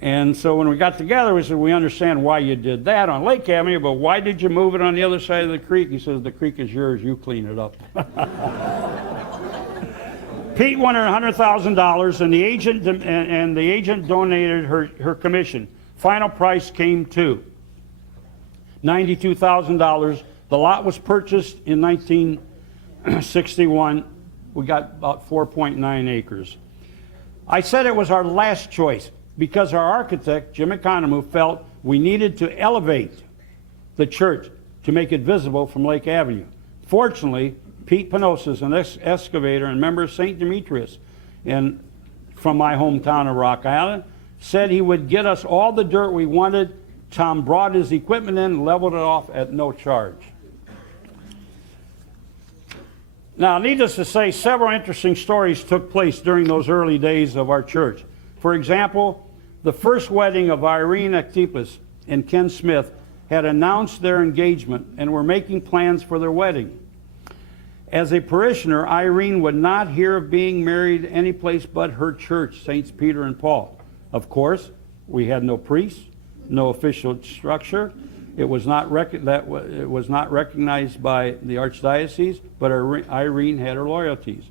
And so when we got together, we said, we understand why you did that on Lake Avenue, but why did you move it on the other side of the creek? He says, the creek is yours, you clean it up. Pete wanted $100,000, and the agent donated her commission. Final price came to $92,000. The lot was purchased in 1961. We got about 4.9 acres. I said it was our last choice because our architect, Jim Economou, felt we needed to elevate the church to make it visible from Lake Avenue. Fortunately, Pete Panosas, an excavator and member of St. Demetrius from my hometown of Rock Island, said he would get us all the dirt we wanted. Tom brought his equipment in and leveled it off at no charge. Now, needless to say, several interesting stories took place during those early days of our church. For example, the first wedding of Irene Actipus and Ken Smith had announced their engagement and were making plans for their wedding. As a parishioner, Irene would not hear of being married anyplace but her church, Saints Peter and Paul. Of course, we had no priest, no official structure. It was not recognized by the archdiocese, but Irene had her loyalties.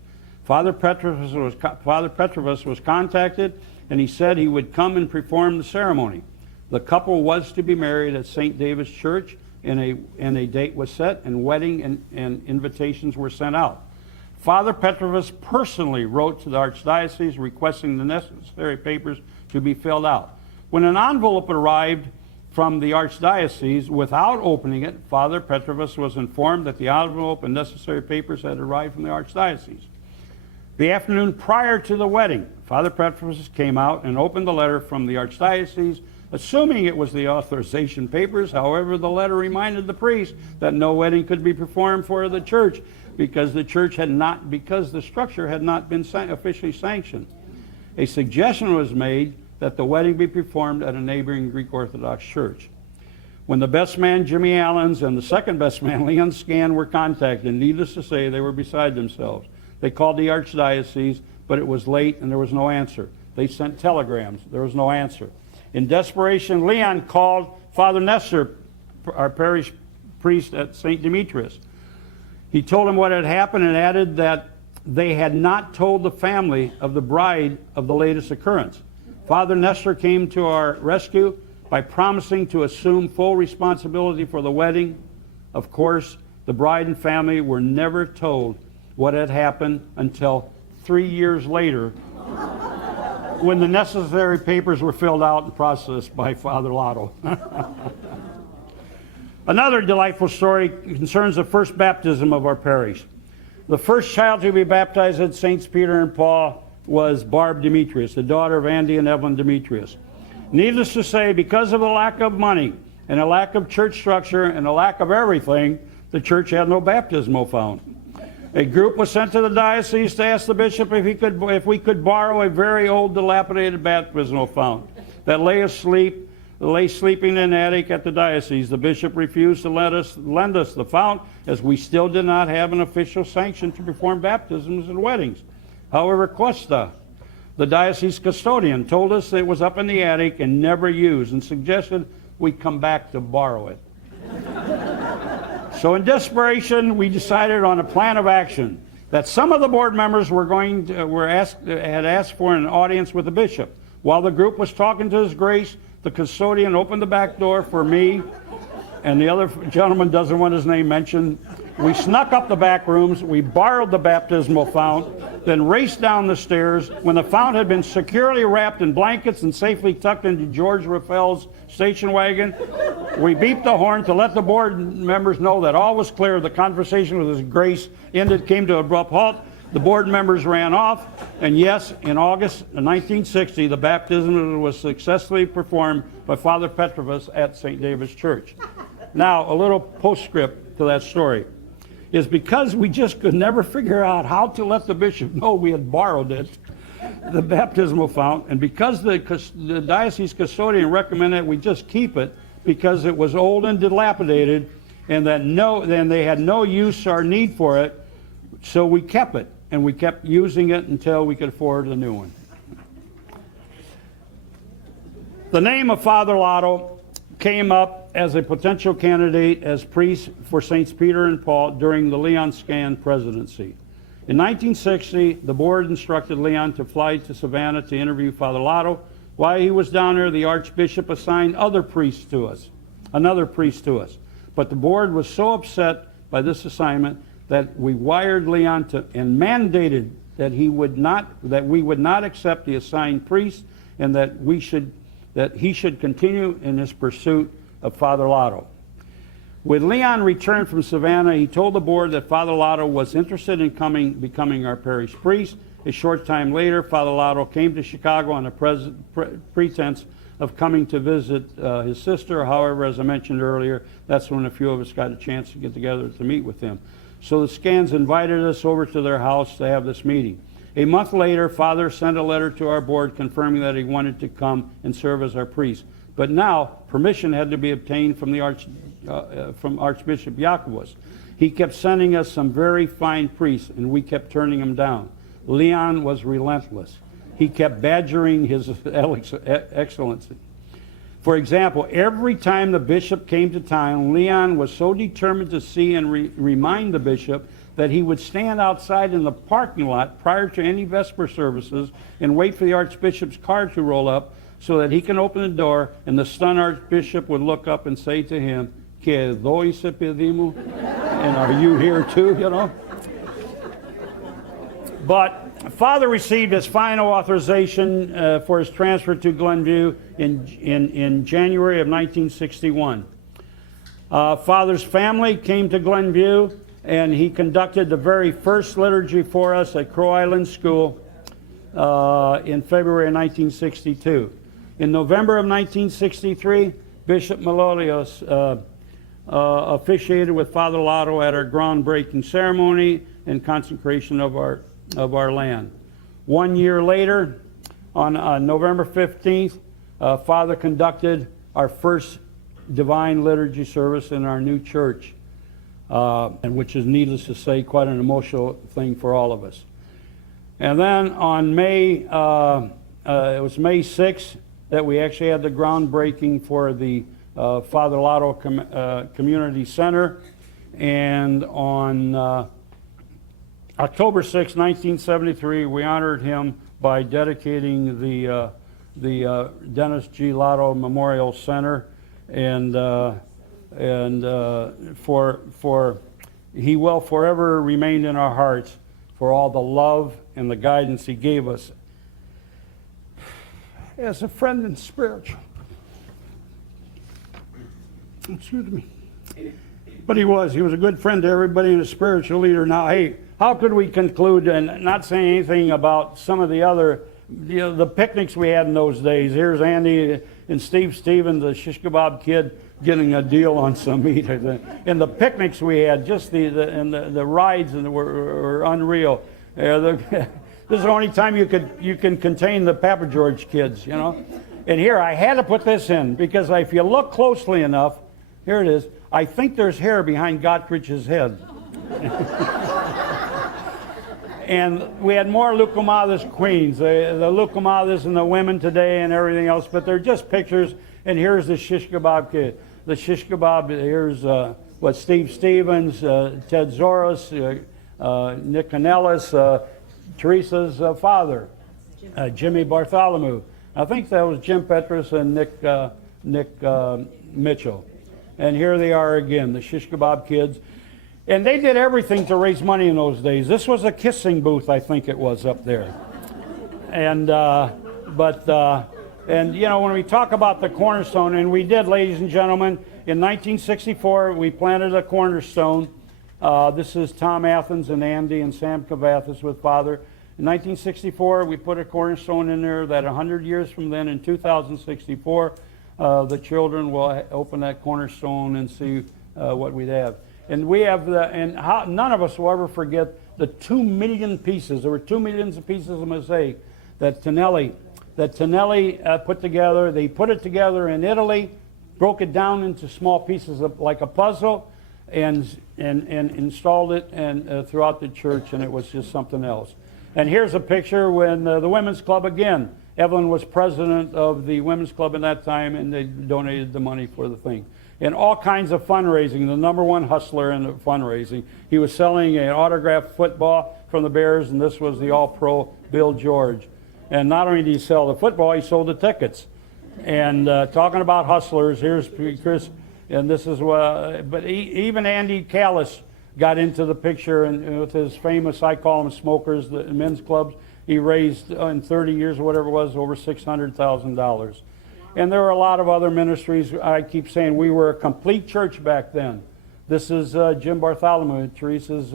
Father Petrovus was contacted, and he said he would come and perform the ceremony. The couple was to be married at St. David's Church, and a date was set, and wedding and invitations were sent out. Father Petrovus personally wrote to the archdiocese requesting the necessary papers to be filled out. When an envelope arrived from the archdiocese, without opening it, Father Petrovus was informed that the envelope and necessary papers had arrived from the archdiocese. The afternoon prior to the wedding, Father Petrovus came out and opened the letter from the archdiocese, assuming it was the authorization papers. However, the letter reminded the priest that no wedding could be performed for the church because the structure had not been officially sanctioned. A suggestion was made that the wedding be performed at a neighboring Greek Orthodox church. When the best man, Jimmy Allens, and the second best man, Leon Scan, were contacted, needless to say, they were beside themselves. They called the archdiocese, but it was late and there was no answer. They sent telegrams. There was no answer. In desperation, Leon called Father Nestor, our parish priest at St. Demetrius. He told him what had happened and added that they had not told the family of the bride of the latest occurrence. Father Nestor came to our rescue by promising to assume full responsibility for the wedding. Of course, the bride and family were never told what had happened until 3 years later when the necessary papers were filled out and processed by Father Lotto. Another delightful story concerns the first baptism of our parish. The first child to be baptized at Saints Peter and Paul was Barb Demetrius, the daughter of Andy and Evelyn Demetrius. Needless to say, because of a lack of money and a lack of church structure and a lack of everything, the church had no baptismal fount. A group was sent to the diocese to ask the bishop if we could borrow a very old, dilapidated baptismal fount that lay sleeping in an attic at the diocese. The bishop refused to lend us the fount, as we still did not have an official sanction to perform baptisms and weddings. However, Costa, the diocese custodian, told us it was up in the attic and never used, and suggested we come back to borrow it. So in desperation, we decided on a plan of action that some of the board members had asked for an audience with the bishop. While the group was talking to His Grace, the custodian opened the back door for me, and the other gentleman doesn't want his name mentioned. We snuck up the back rooms, we borrowed the baptismal fount, then raced down the stairs. When the fount had been securely wrapped in blankets and safely tucked into George Raffel's station wagon, we beeped the horn to let the board members know that all was clear. The conversation with His Grace came to an abrupt halt. The board members ran off, and yes, in August of 1960, the baptism was successfully performed by Father Petrovus at St. David's Church. Now, a little postscript to that story is because we just could never figure out how to let the bishop know we had borrowed it, the baptismal fount, and because the diocese custodian recommended we just keep it because it was old and dilapidated, and that they had no use or need for it, so we kept it. and we kept using it until we could afford a new one. The name of Father Lotto came up as a potential candidate as priest for Saints Peter and Paul during the Leon Scan presidency. In 1960, the board instructed Leon to fly to Savannah to interview Father Lotto. While he was down there, the Archbishop assigned another priest to us. But the board was so upset by this assignment that we wired Leon to and mandated that we would not accept the assigned priest, and that he should continue in his pursuit of Father Lotto. When Leon returned from Savannah, he told the board that Father Lotto was interested in becoming our parish priest. A short time later, Father Lotto came to Chicago on a pretense of coming to visit his sister. However, as I mentioned earlier, that's when a few of us got a chance to get together to meet with him. So the Scans invited us over to their house to have this meeting. A month later, Father sent a letter to our board confirming that he wanted to come and serve as our priest. But now, permission had to be obtained from from Archbishop Jacobus. He kept sending us some very fine priests, and we kept turning them down. Leon was relentless. He kept badgering His Excellency. For example, every time the bishop came to town, Leon was so determined to see and remind the bishop that he would stand outside in the parking lot prior to any Vesper services and wait for the Archbishop's car to roll up so that he can open the door, and the stunned Archbishop would look up and say to him, "Que doi se pedimo?" And are you here too, you know? But Father received his final authorization for his transfer to Glenview in January of 1961. Father's family came to Glenview, and he conducted the very first liturgy for us at Crow Island School in February of 1962. In November of 1963, Bishop Melodios officiated with Father Lotto at our groundbreaking ceremony and consecration of our land. 1 year later, on November 15th, Father conducted our first divine liturgy service in our new church, and which is, needless to say, quite an emotional thing for all of us. And then on it was May 6th that we actually had the groundbreaking for the Father Lotto Community Center, and on October 6, 1973, we honored him by dedicating the Dennis G. Lotto Memorial Center, and he will forever remain in our hearts for all the love and the guidance he gave us as a friend and spiritual. Excuse me. But he was a good friend to everybody and a spiritual leader. Now, hey, how could we conclude and not say anything about some of the other, the picnics we had in those days? Here's Andy and Steve Stevens, the shish kebab kid, getting a deal on some meat. And the picnics we had, just the rides were unreal. This is the only time you can contain the Papa George kids, you know. And here, I had to put this in, because if you look closely enough, here it is, I think there's hair behind Gottfried's head. And we had more Lucumadas queens, the Lucumadas and the women today and everything else, but they're just pictures. And here's the shish kebab kid. The shish kebab, here's Steve Stevens, Ted Zoros, Nick Canellis, Teresa's father, Jimmy Bartholomew. I think that was Jim Petrus and Nick Mitchell. And here they are again, the shish kebab kids. And they did everything to raise money in those days. This was a kissing booth, I think it was, up there. And and you know, when we talk about the cornerstone, and we did, ladies and gentlemen, in 1964 we planted a cornerstone. This is Tom Athens and Andy and Sam Cavathis with Father. In 1964 we put a cornerstone in there that 100 years from then, in 2064, the children will open that cornerstone and see what we'd have. And we have none of us will ever forget the 2 million pieces. There were 2 million pieces of mosaic that Tonelli put together. They put it together in Italy, broke it down into small pieces like a puzzle, and installed it and throughout the church, and it was just something else. And here's a picture when the Women's Club, again, Evelyn was president of the Women's Club at that time, and they donated the money for the thing. And all kinds of fundraising, the #1 hustler in the fundraising. He was selling an autographed football from the Bears, and this was the All-Pro Bill George. And not only did he sell the football, he sold the tickets. And talking about hustlers, here's Chris, and this is what, but even Andy Callis got into the picture, and with his famous, I call them smokers, the men's clubs, he raised in 30 years or whatever it was, over $600,000. And there were a lot of other ministries. I keep saying we were a complete church back then. This is Jim Bartholomew, Teresa's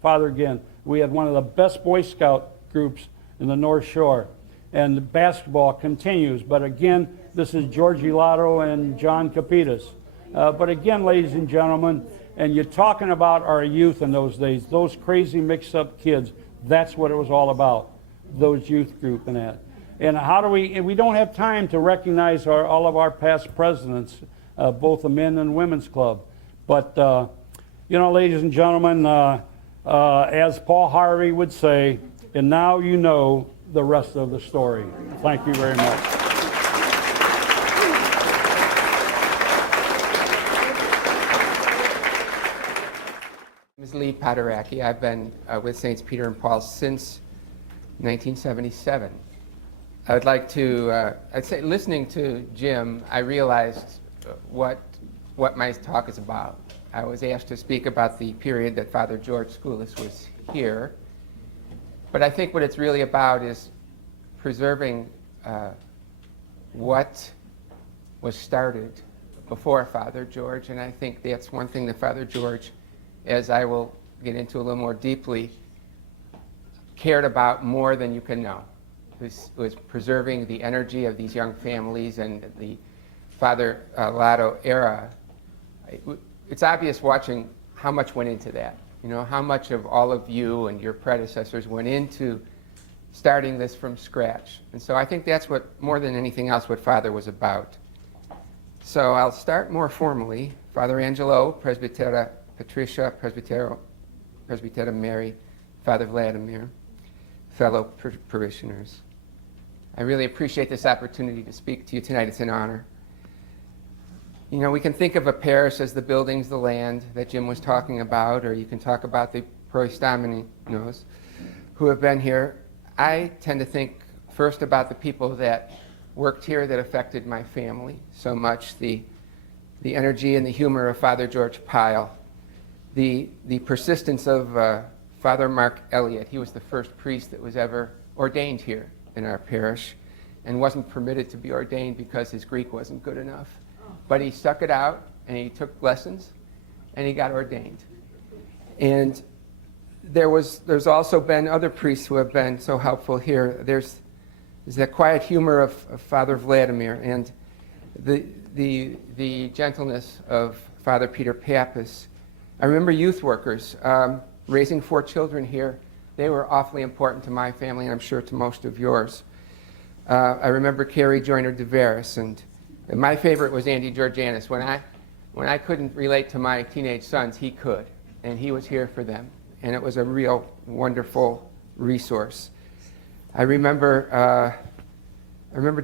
father again. We had one of the best Boy Scout groups in the North Shore. And the basketball continues. But again, this is George Elato and John Capitas. But again, ladies and gentlemen, and you're talking about our youth in those days, those crazy mixed-up kids, that's what it was all about, those youth group and that. And how do we don't have time to recognize all of our past presidents, both the men and women's club. But, you know, ladies and gentlemen, as Paul Harvey would say, and now you know the rest of the story. Thank you very much. Ms. Lee Poteracki. I've been with Saints Peter and Paul since 1977. I would like to, I'd say listening to Jim, I realized what my talk is about. I was asked to speak about the period that Father George Schoolis was here, but I think what it's really about is preserving what was started before Father George, and I think that's one thing that Father George, as I will get into a little more deeply, cared about more than you can know. Was preserving the energy of these young families and the Father Lato era. It's obvious watching how much went into that. You know, how much of all of you and your predecessors went into starting this from scratch. And so I think that's what, more than anything else, what Father was about. So I'll start more formally. Father Angelo, Presbytera Patricia, Presbytera Mary, Father Vladimir, fellow parishioners. I really appreciate this opportunity to speak to you tonight. It's an honor. You know, we can think of a parish as the buildings, the land that Jim was talking about, or you can talk about the proistaminos who have been here. I tend to think first about the people that worked here that affected my family so much, the energy and the humor of Father George Pyle, the persistence of Father Mark Elliott. He was the first priest that was ever ordained here in our parish and wasn't permitted to be ordained because his Greek wasn't good enough. But he stuck it out and he took lessons and he got ordained. And there's also been other priests who have been so helpful here. There's that quiet humor of Father Vladimir and the gentleness of Father Peter Pappas. I remember youth workers raising 4 children here. They were awfully important to my family, and I'm sure to most of yours. I remember Carrie Joyner DeVeris, and my favorite was Andy Georgianis. When I couldn't relate to my teenage sons, he could, and he was here for them, and it was a real wonderful resource. I remember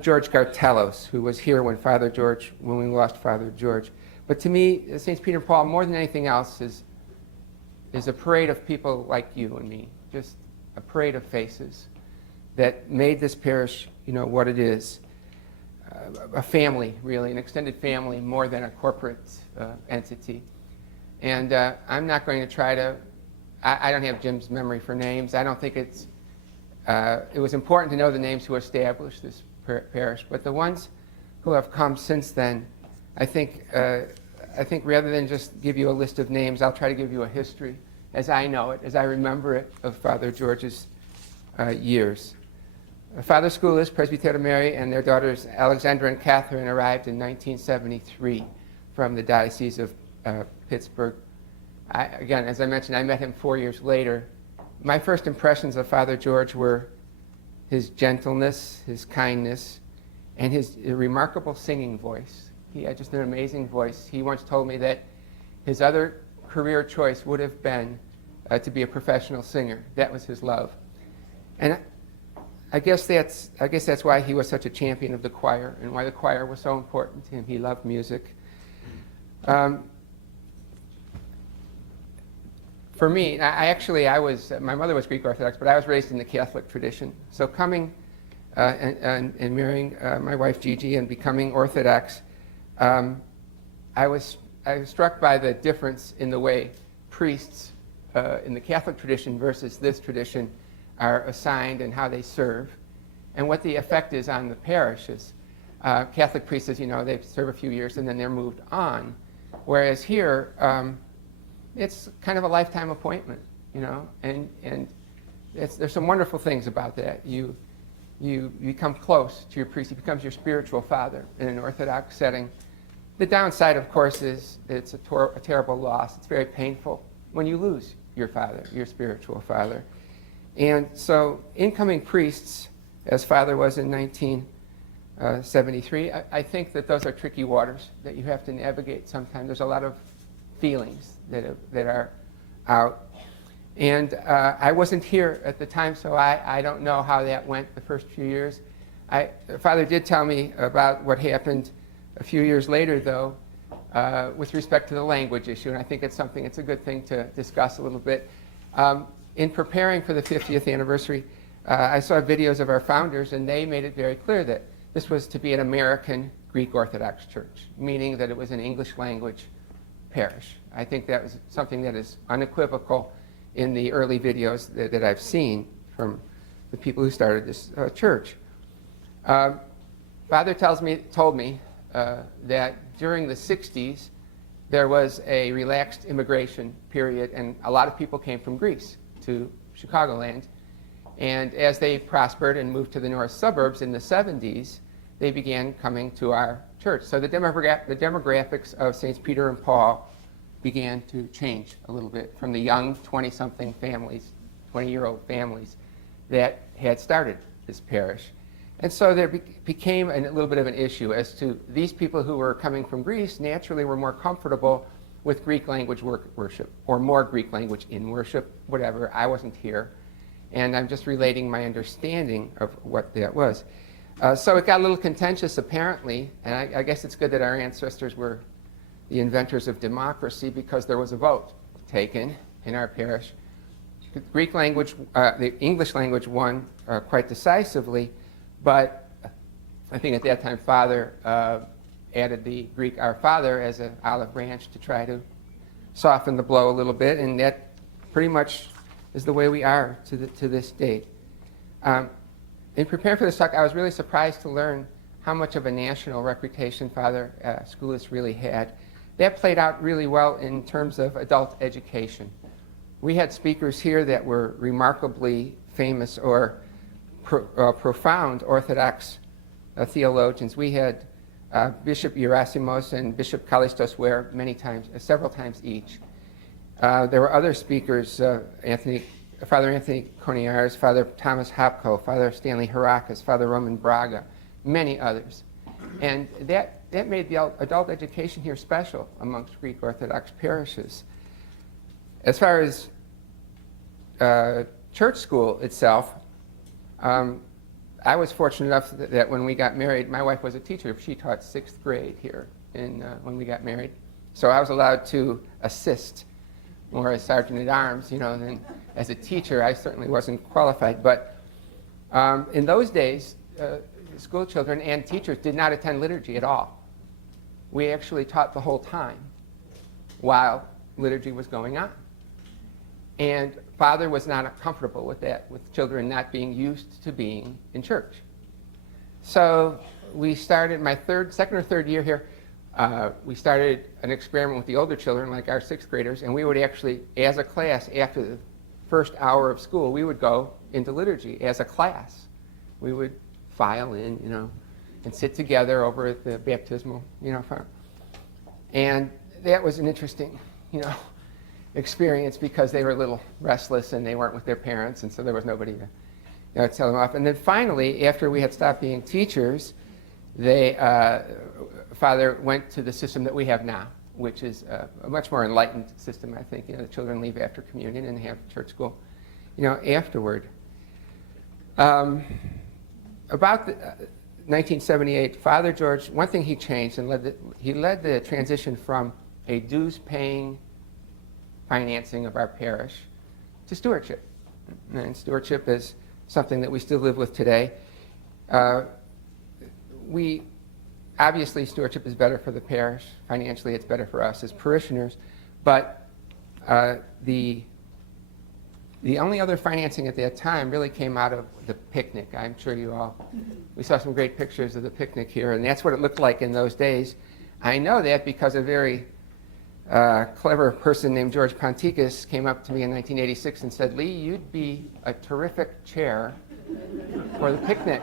George Gartelos, who was here when we lost Father George. But to me, St. Peter and Paul, more than anything else, is a parade of people like you and me, just a parade of faces that made this parish, you know, what it is. A family, really, an extended family, more than a corporate entity. And I'm not going to try to, I don't have Jim's memory for names. I don't think it was important to know the names who established this parish, but the ones who have come since then, I think rather than just give you a list of names, I'll try to give you a history as I know it, as I remember it, of Father George's years. Father Schoolis, Presbytera Mary, and their daughters Alexandra and Catherine arrived in 1973 from the Diocese of Pittsburgh. Again, as I mentioned, I met him 4 years later. My first impressions of Father George were his gentleness, his kindness, and his remarkable singing voice. He had just an amazing voice. He once told me that his other career choice would have been to be a professional singer. That was his love. And I guess that's why he was such a champion of the choir and why the choir was so important to him. He loved music. For me, my mother was Greek Orthodox, but I was raised in the Catholic tradition. So coming and marrying my wife Gigi and becoming Orthodox, I was struck by the difference in the way priests in the Catholic tradition versus this tradition are assigned and how they serve, and what the effect is on the parishes. Catholic priests, as you know, they serve a few years and then they're moved on, whereas here it's kind of a lifetime appointment, and there's some wonderful things about that. You become close to your priest. He becomes your spiritual father in an Orthodox setting. The downside, of course, is it's a terrible loss. It's very painful when you lose your father, your spiritual father. And so incoming priests, as Father was in 1973, I think that those are tricky waters that you have to navigate sometimes. There's a lot of feelings that are out. And I wasn't here at the time, so I don't know how that went the first few years. Father did tell me about what happened a few years later, though, with respect to the language issue, and I think it's a good thing to discuss a little bit. In preparing for the 50th anniversary, I saw videos of our founders, and they made it very clear that this was to be an American Greek Orthodox church, meaning that it was an English language parish. I think that was something that is unequivocal in the early videos that I've seen from the people who started this church. Father told me that during the 60s, there was a relaxed immigration period, and a lot of people came from Greece to Chicagoland. And as they prospered and moved to the north suburbs in the 70s, they began coming to our church. So the demographics of Saints Peter and Paul began to change a little bit from the young 20-something families, 20-year-old families that had started this parish. And so there became a little bit of an issue as to these people who were coming from Greece naturally were more comfortable with Greek language worship, or more Greek language in worship, whatever. I wasn't here, and I'm just relating my understanding of what that was. So it got a little contentious, apparently, and I guess it's good that our ancestors were the inventors of democracy, because there was a vote taken in our parish. The Greek language, the English language won quite decisively, but I think at that time Father added the Greek Our Father as an olive branch to try to soften the blow a little bit, and that pretty much is the way we are to this date. In preparing for this talk, I was really surprised to learn how much of a national reputation Father Skoulas really had. That played out really well in terms of adult education. We had speakers here that were remarkably famous or profound Orthodox theologians. We had Bishop Gerasimos and Bishop Kallistos Ware several times each. There were other speakers, Father Anthony Koniaris, Father Thomas Hopko, Father Stanley Harakas, Father Roman Braga, many others. And that made the adult education here special amongst Greek Orthodox parishes. As far as church school itself, I was fortunate enough that when we got married, my wife was a teacher. She taught 6th grade here when we got married. So I was allowed to assist more as sergeant-at-arms, than as a teacher. I certainly wasn't qualified. But in those days, school children and teachers did not attend liturgy at all. We actually taught the whole time while liturgy was going on. And Father was not comfortable with that, with children not being used to being in church. So we started, my second or third year here, we started an experiment with the older children, like our 6th graders, and we would actually, as a class, after the first hour of school, we would go into liturgy as a class. We would file in, and sit together over at the baptismal, farm. And that was an interesting, experience, because they were a little restless and they weren't with their parents, and so there was nobody to tell them off. And then finally, after we had stopped being teachers, Father went to the system that we have now, which is a much more enlightened system, I think. The children leave after communion and have church school, afterward. About 1978, Father George, one thing he changed and he led the transition from a dues-paying financing of our parish to stewardship. And stewardship is something that we still live with today. Obviously, stewardship is better for the parish. Financially, it's better for us as parishioners. But the only other financing at that time really came out of the picnic. I'm sure we saw some great pictures of the picnic here, and that's what it looked like in those days. I know that because a very clever person named George Ponticus came up to me in 1986 and said, "Lee, you'd be a terrific chair for the picnic."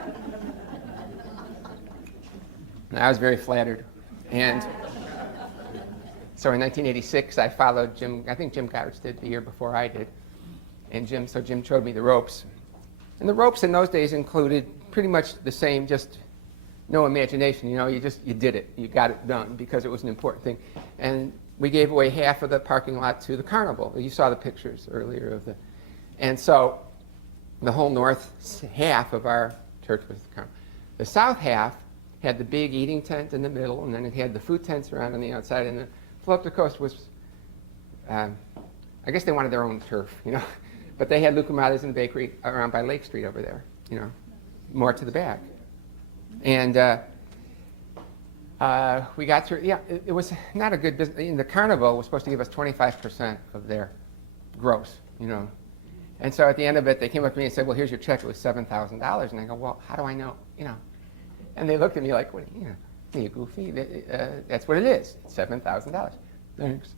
And I was very flattered. And so in 1986, I followed Jim. I think Jim Goddard did the year before I did. And Jim showed me the ropes. And the ropes in those days included pretty much the same, just no imagination. You did it. You got it done because it was an important thing. And we gave away half of the parking lot to the carnival. You saw the pictures earlier of the. And so the whole north half of our church was the carnival. The south half had the big eating tent in the middle, and then it had the food tents around on the outside. And the Philippa was, I guess they wanted their own turf, But they had Lucamada's in the bakery around by Lake Street over there, more to the back. And we got through, it was not a good business. The carnival was supposed to give us 25% of their gross, And so at the end of it, they came up to me and said, "Well, here's your check." It was $7,000. And I go, "Well, how do I know?" And they looked at me like, "What? Are you goofy? That's what it is. It's $7,000. Thanks."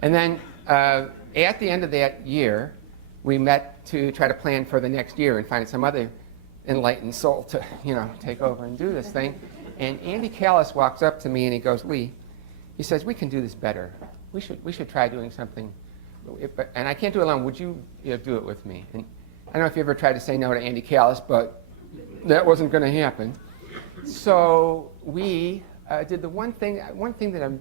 And then at the end of that year, we met to try to plan for the next year and find some other enlightened soul to, take over and do this thing. And Andy Callis walks up to me and he goes, "Lee," he says, "we can do this better. We should try doing something. And I can't do it alone. Would you, do it with me?" And I don't know if you ever tried to say no to Andy Callis, but that wasn't going to happen. So we did the one thing that I'm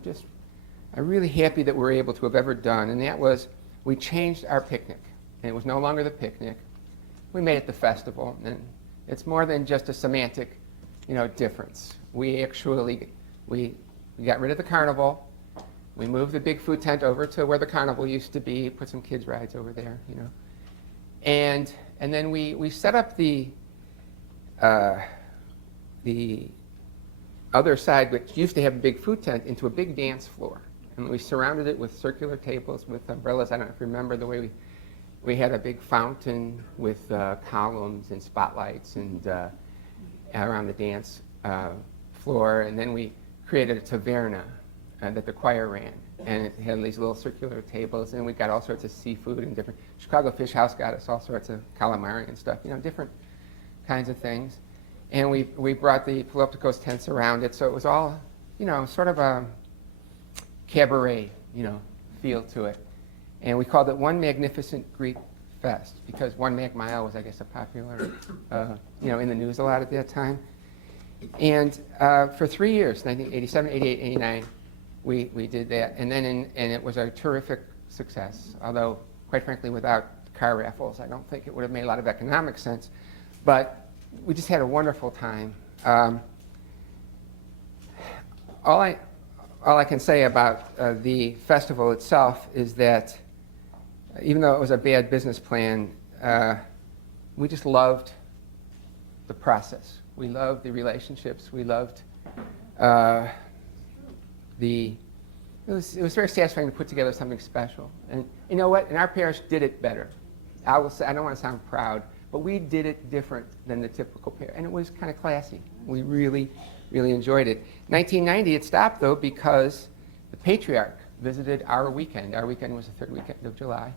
really happy that we're able to have ever done, and that was we changed our picnic. And it was no longer the picnic. We made it the festival, and it's more than just a semantic, difference. We actually we got rid of the carnival. We moved the big food tent over to where the carnival used to be. Put some kids' rides over there, and then we set up the other side, which used to have a big food tent, into a big dance floor, and we surrounded it with circular tables with umbrellas. I don't know if you remember the way we had a big fountain with columns and spotlights and around the dance floor. And then we created a taverna that the choir ran. And it had these little circular tables. And we got all sorts of seafood and different. Chicago Fish House got us all sorts of calamari and stuff, different kinds of things. And we brought the Philipticos tents around it. So it was all, sort of a cabaret, feel to it. And we called it One Magnificent Greek Fest because 1 Mag Mile was, I guess, a popular, in the news a lot at that time. And for 3 years, 1987, 88, 89, we did that. And then and it was a terrific success, although, quite frankly, without car raffles, I don't think it would have made a lot of economic sense. But we just had a wonderful time. All I can say about the festival itself is that even though it was a bad business plan, we just loved the process. We loved the relationships. We loved it was very satisfying to put together something special. And you know what? And our parish did it better. I will say, I don't want to sound proud, but we did it different than the typical parish. And it was kind of classy. We really, really enjoyed it. 1990, it stopped, though, because the Patriarch visited our weekend. Our weekend was the third weekend of July.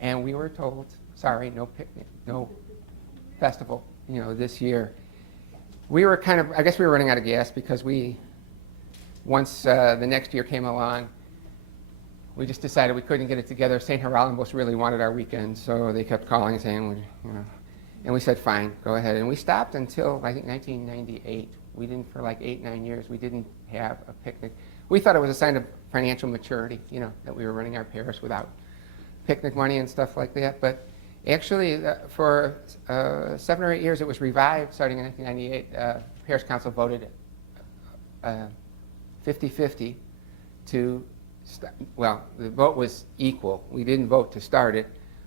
And we were told, sorry, no picnic, no festival, this year. We were I guess we were running out of gas because once the next year came along, we just decided we couldn't get it together. St. Hieronymus really wanted our weekend, so they kept calling and saying, and we said, fine, go ahead. And we stopped until, I think, 1998. We didn't, for like 8, 9 years, we didn't have a picnic. we thought it was a sign of financial maturity, you know, that we were running our parish without picnic money and stuff like that. But actually, for 7 or 8 years, it was revived starting in 1998. Parish Council voted 50-50 to, well, the vote was equal. We didn't vote to start it,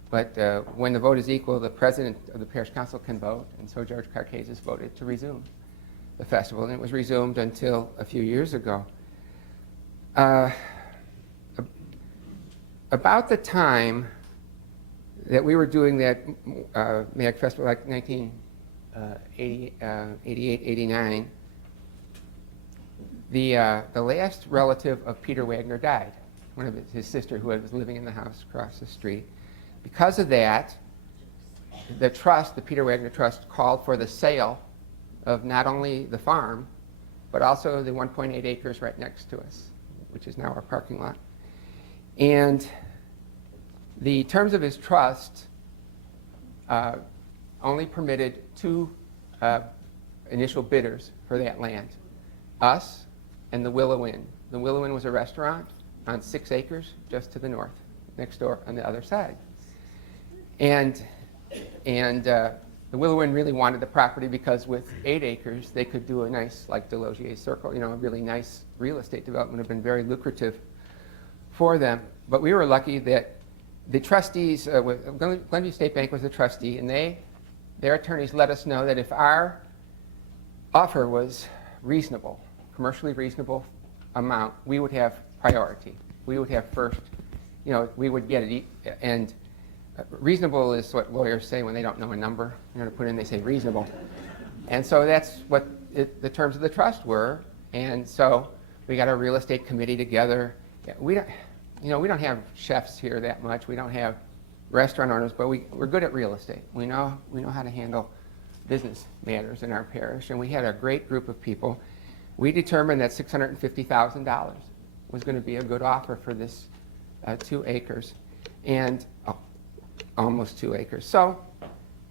but when the vote is equal, the president of the Parish Council can vote, and so George Carcases voted to resume the festival, and it was resumed until a few years ago. About the time that we were doing that MAG Festival, like 1988, 89, the last relative of Peter Wagner died, one of his sister who was living in the house across the street. Because of that, the trust, the Peter Wagner Trust, called for the sale of not only the farm, but also the 1.8 acres right next to us, which is now our parking lot. And the terms of his trust only permitted 2 initial bidders for that land, us and the Willow Inn. The Willow Inn was a restaurant on 6 acres just to the north, next door on the other side. And the Willow Inn really wanted the property because with 8 acres, they could do a nice, like Delogier Circle, you know, a really nice real estate development would have been very lucrative for them. But we were lucky that the trustees, Glenview State Bank was the trustee, and their attorneys let us know that if our offer was reasonable, commercially reasonable amount, we would have priority. We would have first, you know, we would get it. And reasonable is what lawyers say when they don't know a number, you know, to put in, they say reasonable. And so that's what the terms of the trust were. And so we got a real estate committee together. We don't, you know, we don't have chefs here that much. We don't have restaurant owners, but we're good at real estate. We know how to handle business matters in our parish, and we had a great group of people. We determined that $650,000 was going to be a good offer for this 2 acres, and almost 2 acres. So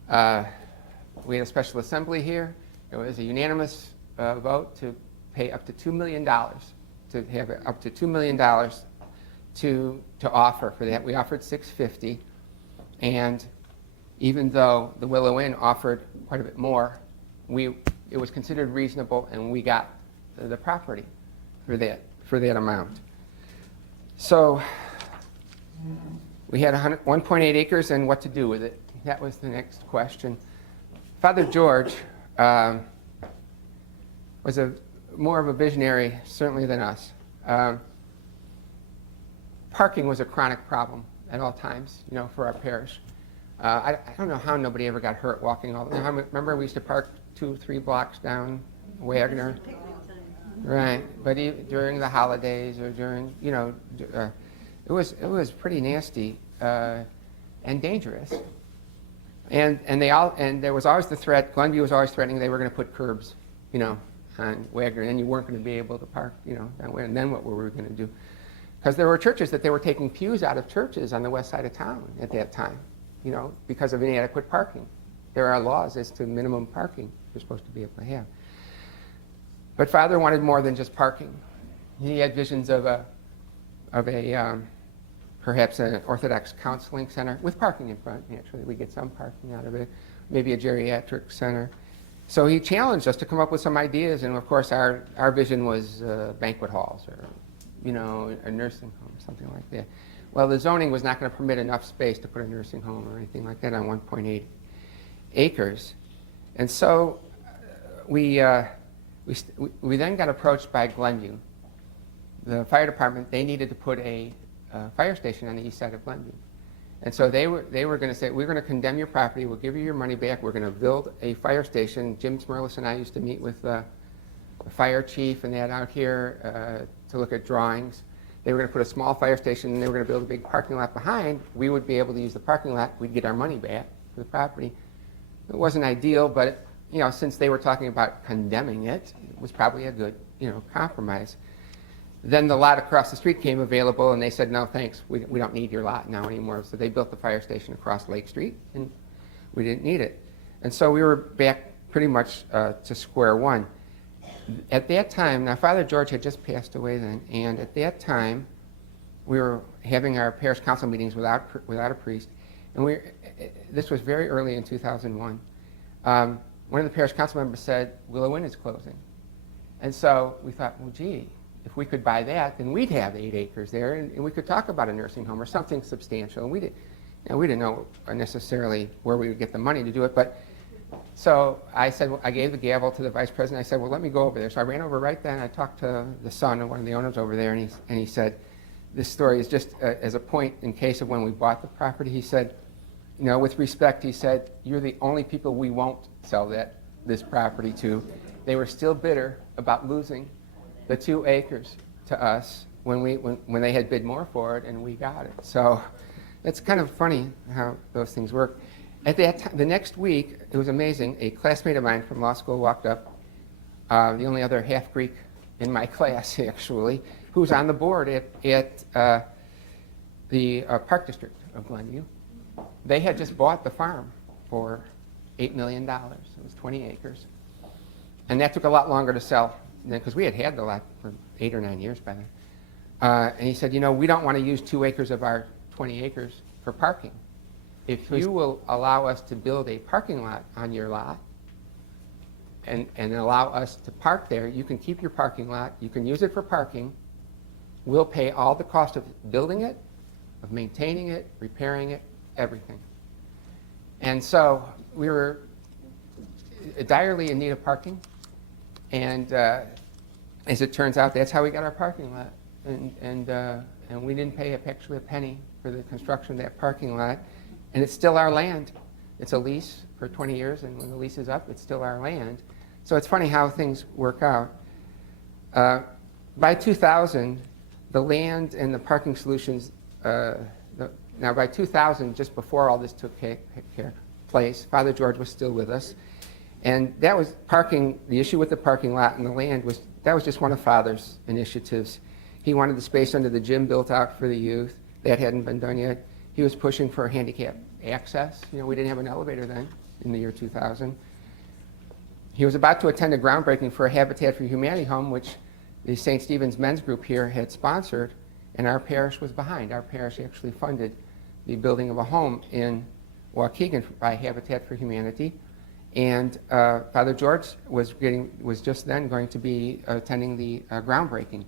we had a special assembly here. It was a unanimous vote to pay up to $2 million, to have up to $2 million to offer for that. We offered $650,000, and even though the Willow Inn offered quite a bit more, it was considered reasonable, and we got the property for that amount. So we had 1.8 acres, and what to do with it. That was the next question. Father George was more of a visionary, certainly, than us. Parking was a chronic problem at all times, you know, for our parish. I don't know how nobody ever got hurt walking all the way. Remember, we used to park 2-3 blocks down Wagner. Right, but during the holidays or during, you know, it was pretty nasty and dangerous. And there was always the threat. Glenview was always threatening they were going to put curbs, you know, on Wagner, and then you weren't going to be able to park, you know, that way. And then what were we going to do? Because there were churches that they were taking pews out of churches on the west side of town at that time, you know, because of inadequate parking. There are laws as to minimum parking you're supposed to be able to have. But Father wanted more than just parking. He had visions of perhaps an Orthodox counseling center with parking in front. Naturally, we get some parking out of it. Maybe a geriatric center. So he challenged us to come up with some ideas, and of course, our vision was banquet halls or, you know, a nursing home, something like that. Well, the zoning was not going to permit enough space to put a nursing home or anything like that on 1.8 acres. And so we then got approached by Glenview. The fire department, they needed to put a fire station on the east side of Glenview. And so they were going to say, we're going to condemn your property, we'll give you your money back, we're going to build a fire station. Jim Smirles and I used to meet with the fire chief and that out here to look at drawings. They were going to put a small fire station, and they were going to build a big parking lot behind. We would be able to use the parking lot, we'd get our money back for the property. It wasn't ideal, but you know, since they were talking about condemning it, it was probably a good, you know, compromise. Then the lot across the street came available, and they said, no, thanks, we don't need your lot now anymore. So they built the fire station across Lake Street, and we didn't need it. And so we were back pretty much to square one. At that time, now Father George had just passed away then, and at that time, we were having our parish council meetings without a priest, and this was very early in 2001. One of the parish council members said, Willow Inn is closing. And so we thought, well, gee, if we could buy that, then we'd have 8 acres there, and we could talk about a nursing home or something substantial. And we didn't know necessarily where we would get the money to do it, but so I said, I gave the gavel to the vice president. I said, well, let me go over there. So I ran over right then. I talked to the son of one of the owners over there, and he said, this story is just as a point in case of when we bought the property. He said, you know, with respect, he said, you're the only people we won't sell this property to. They were still bitter about losing the 2 acres to us when they had bid more for it, and we got it. So it's kind of funny how those things work. At that time, the next week, it was amazing. A classmate of mine from law school walked up, the only other half-Greek in my class, actually, who was on the board at the Park District of Glenview. They had just bought the farm for $8 million. It was 20 acres. And that took a lot longer to sell, because we had the lot for 8 or 9 years by then. And he said, you know, we don't want to use 2 acres of our 20 acres for parking. If you will allow us to build a parking lot on your lot and allow us to park there, you can keep your parking lot, you can use it for parking, we'll pay all the cost of building it, of maintaining it, repairing it, everything. And so we were direly in need of parking, and as it turns out, that's how we got our parking lot. And we didn't pay actually a penny for the construction of that parking lot. And it's still our land. It's a lease for 20 years, and when the lease is up, it's still our land. So it's funny how things work out. By 2000, the land and the parking solutions, now by 2000, just before all this took place, Father George was still with us. And that was parking, the issue with the parking lot and the land that was just one of Father's initiatives. He wanted the space under the gym built out for the youth. That hadn't been done yet. He was pushing for handicap access. You know, we didn't have an elevator then in the year 2000. He was about to attend a groundbreaking for a Habitat for Humanity home, which the St. Stephen's Men's Group here had sponsored, and our parish was behind. Our parish actually funded the building of a home in Waukegan by Habitat for Humanity. And Father George was just then going to be attending the groundbreaking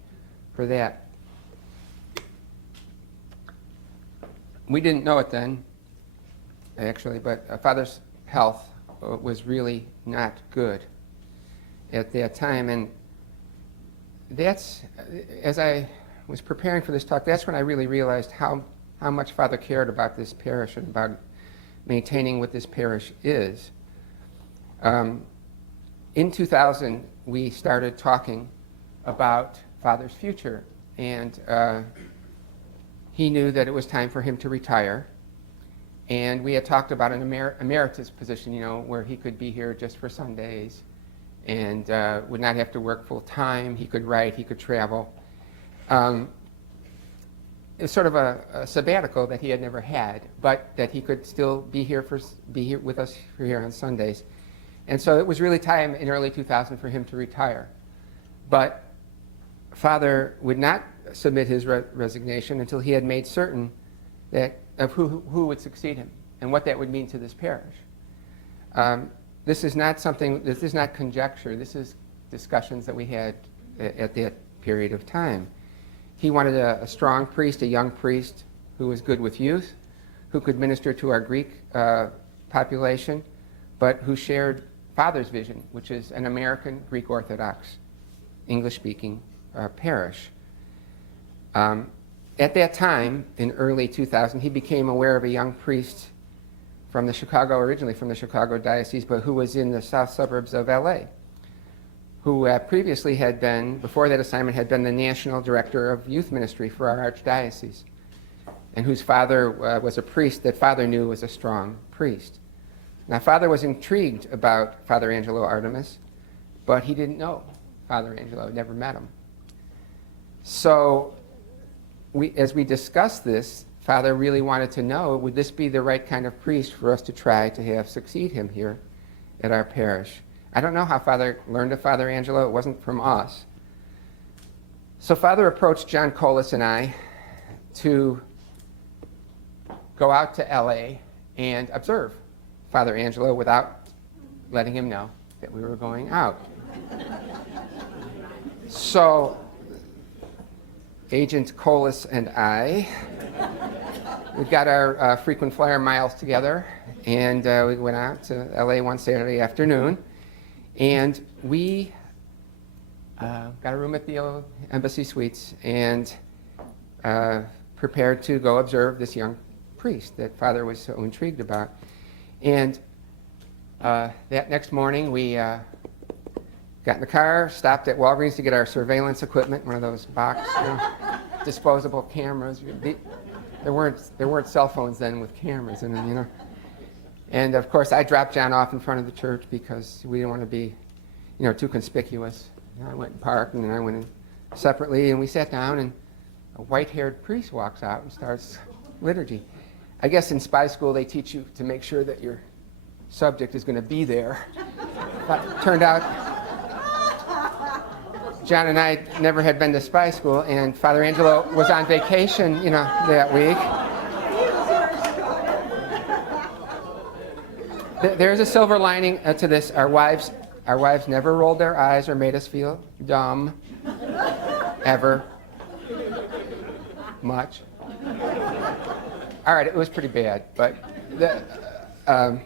for that. We didn't know it then, actually, but Father's health was really not good at that time. And that's, as I was preparing for this talk, that's when I really realized how much Father cared about this parish and about maintaining what this parish is. In 2000, we started talking about Father's future, and he knew that it was time for him to retire, and we had talked about an emeritus position, you know, where he could be here just for Sundays and would not have to work full time. He could write, he could travel. It's sort of a sabbatical that he had never had, but that he could still be here with us here on Sundays. And so it was really time in early 2000 for him to retire. But Father would not submit his resignation until he had made certain that of who would succeed him and what that would mean to this parish. This is not conjecture. This is discussions that we had at that period of time. He wanted a strong priest, a young priest who was good with youth, who could minister to our Greek population, but who shared Father's vision, which is an American Greek Orthodox, English-speaking parish. At that time, in early 2000, he became aware of a young priest from originally from the Chicago diocese, but who was in the south suburbs of LA, who previously had been, before that assignment, had been the national director of youth ministry for our archdiocese, and whose father was a priest that Father knew was a strong priest. Now, Father was intrigued about Father Angelo Artemas, but he didn't know Father Angelo, had never met him. So, as we discussed this, Father really wanted to know, would this be the right kind of priest for us to try to have succeed him here at our parish? I don't know how Father learned of Father Angelo. It wasn't from us. So Father approached John Colas and I to go out to LA and observe Father Angelo without letting him know that we were going out. So Agent Colas and I, we got our frequent flyer miles together, and we went out to LA one Saturday afternoon, and we got a room at the old Embassy Suites and prepared to go observe this young priest that Father was so intrigued about. And that next morning, we got in the car, stopped at Walgreens to get our surveillance equipment, one of those box disposable cameras. There weren't cell phones then with cameras in them, And of course, I dropped John off in front of the church because we didn't want to be, too conspicuous. I went and parked, and then I went in separately, and we sat down, and a white-haired priest walks out and starts liturgy. I guess in spy school they teach you to make sure that your subject is going to be there. But it turned out John and I never had been to spy school, and Father Angelo was on vacation, that week. There's a silver lining to this. Our wives never rolled their eyes or made us feel dumb, ever, much. All right, it was pretty bad, but the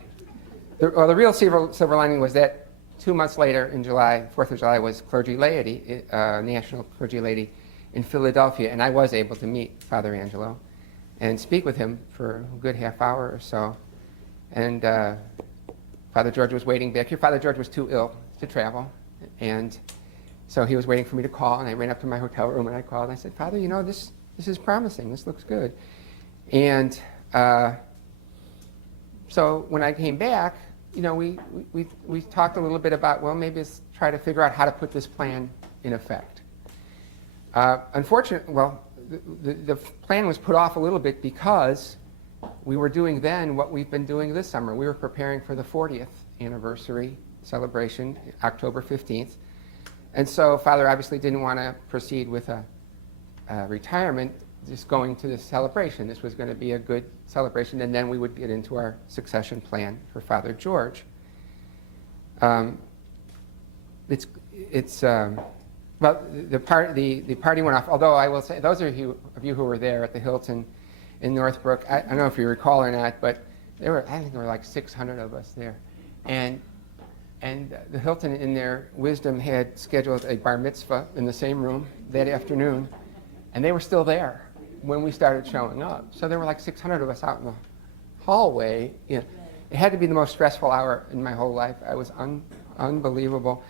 real silver lining was that 2 months later in July, 4th of July, was clergy laity, national clergy laity in Philadelphia, and I was able to meet Father Angelo and speak with him for a good half hour or so. And Father George was waiting back here. Father George was too ill to travel, and so he was waiting for me to call, and I ran up to my hotel room and I called and I said, Father, this is promising. This looks good. And so when I came back, we talked a little bit about, well, maybe let's try to figure out how to put this plan in effect. Unfortunately, the plan was put off a little bit because we were doing then what we've been doing this summer. We were preparing for the 40th anniversary celebration, October 15th. And so Father obviously didn't want to proceed with a retirement, just going to this celebration. This was going to be a good celebration, and then we would get into our succession plan for Father George. The party went off, although I will say, those of you who were there at the Hilton in Northbrook, I don't know if you recall or not, but I think there were like 600 of us there. And the Hilton, in their wisdom, had scheduled a bar mitzvah in the same room that afternoon, and they were still there when we started showing up. So there were like 600 of us out in the hallway. It had to be the most stressful hour in my whole life. I was unbelievable.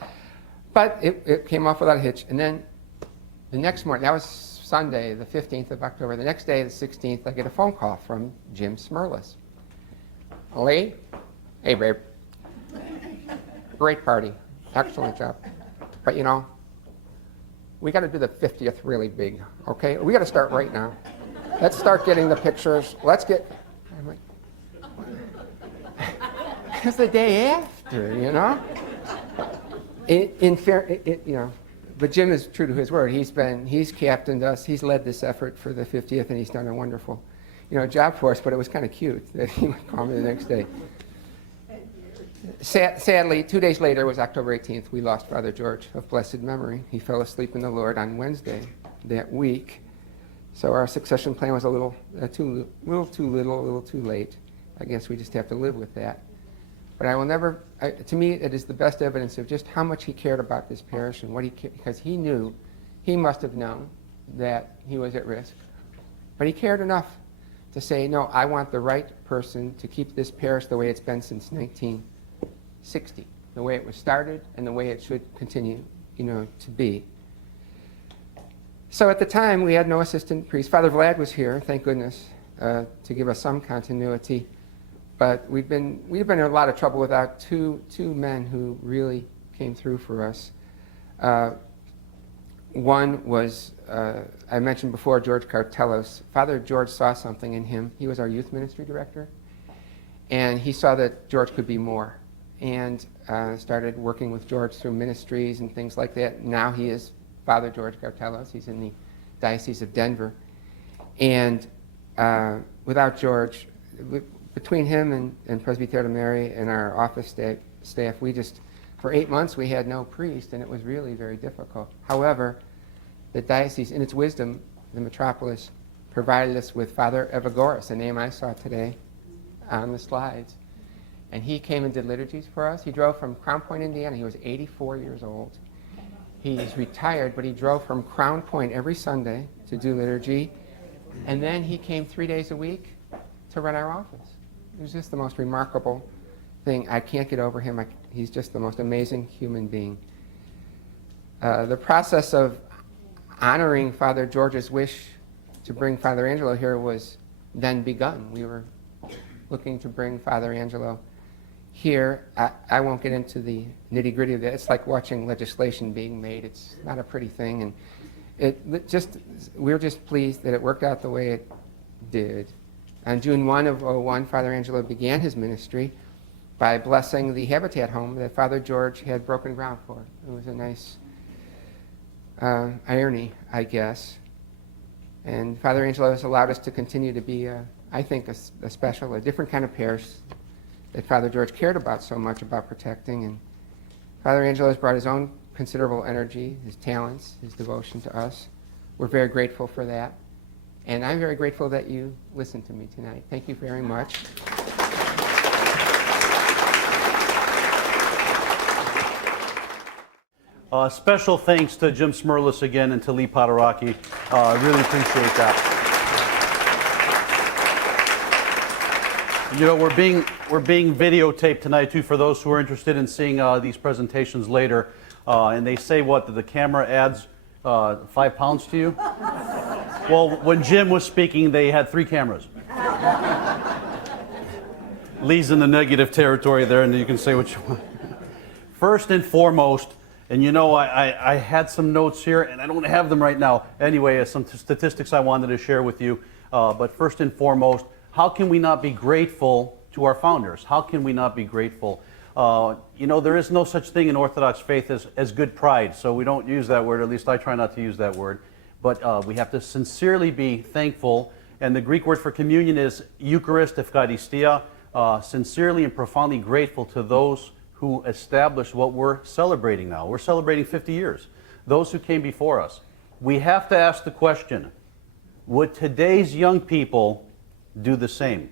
But it came off without a hitch. And then the next morning, that was Sunday, the 15th of October. The next day, the 16th, I get a phone call from Jim Smirles. Lee? Hey, babe. Great party. Excellent job. But we got to do the 50th really big, okay? We got to start right now. Let's start getting the pictures. I'm like, it's the day after, But Jim is true to his word. He's captained us. He's led this effort for the 50th, and he's done a wonderful, job for us. But it was kind of cute that he would call me the next day. Sadly, 2 days later was October 18th. We lost Father George of blessed memory. He fell asleep in the Lord on Wednesday that week. So our succession plan was a little too little, a little too late. I guess we just have to live with that. But I will never. To me, it is the best evidence of just how much he cared about this parish and because he must have known that he was at risk. But he cared enough to say, no, I want the right person to keep this parish the way it's been since 1960, the way it was started and the way it should continue, to be. So at the time, we had no assistant priest. Father Vlad was here, thank goodness, to give us some continuity. But we've been in a lot of trouble without two men who really came through for us. One was, I mentioned before, George Cartelos. Father George saw something in him. He was our youth ministry director. And he saw that George could be more. and started working with George through ministries and things like that. Now he is Father George Cartelos. He's in the Diocese of Denver. And without George, between him and Presbyter Mary and our office staff, we just, for 8 months, we had no priest, and it was really very difficult. However, the diocese, in its wisdom, the metropolis, provided us with Father Evagoras, a name I saw today on the slides. And he came and did liturgies for us. He drove from Crown Point, Indiana. He was 84 years old. He's retired, but he drove from Crown Point every Sunday to do liturgy. And then he came 3 days a week to run our office. It was just the most remarkable thing. I can't get over him. He's just the most amazing human being. The process of honoring Father George's wish to bring Father Angelo here was then begun. We were looking to bring Father Angelo here. I won't get into the nitty-gritty of that. It's like watching legislation being made. It's not a pretty thing, and we're just pleased that it worked out the way it did. On June 1 of 2001, Father Angelo began his ministry by blessing the Habitat home that Father George had broken ground for. It was a nice irony, I guess. And Father Angelo has allowed us to continue to be, I think, a different kind of parish that Father George cared about so much about protecting. And Father Angelo has brought his own considerable energy, his talents, his devotion to us. We're very grateful for that. And I'm very grateful that you listened to me tonight. Thank you very much. Special thanks to Jim Smirles again and to Lee Poteracki. I really appreciate that. You know, we're being videotaped tonight too for those who are interested in seeing these presentations later. And they say what, that the camera adds 5 pounds to you? Well, when Jim was speaking, they had 3 cameras. Lee's in the negative territory there, and you can say what you want. First and foremost, and you know, I had some notes here, and I don't have them right now. Anyway, some statistics I wanted to share with you. But first and foremost, how can we not be grateful to our founders? How can we not be grateful? You know, there is no such thing in Orthodox faith as good pride, so we don't use that word. At least I try not to use that word. But we have to sincerely be thankful. And the Greek word for communion is Eucharist, Eucharistia, sincerely and profoundly grateful to those who established what we're celebrating now. We're celebrating 50 years. Those who came before us. We have to ask the question, would today's young people do the same?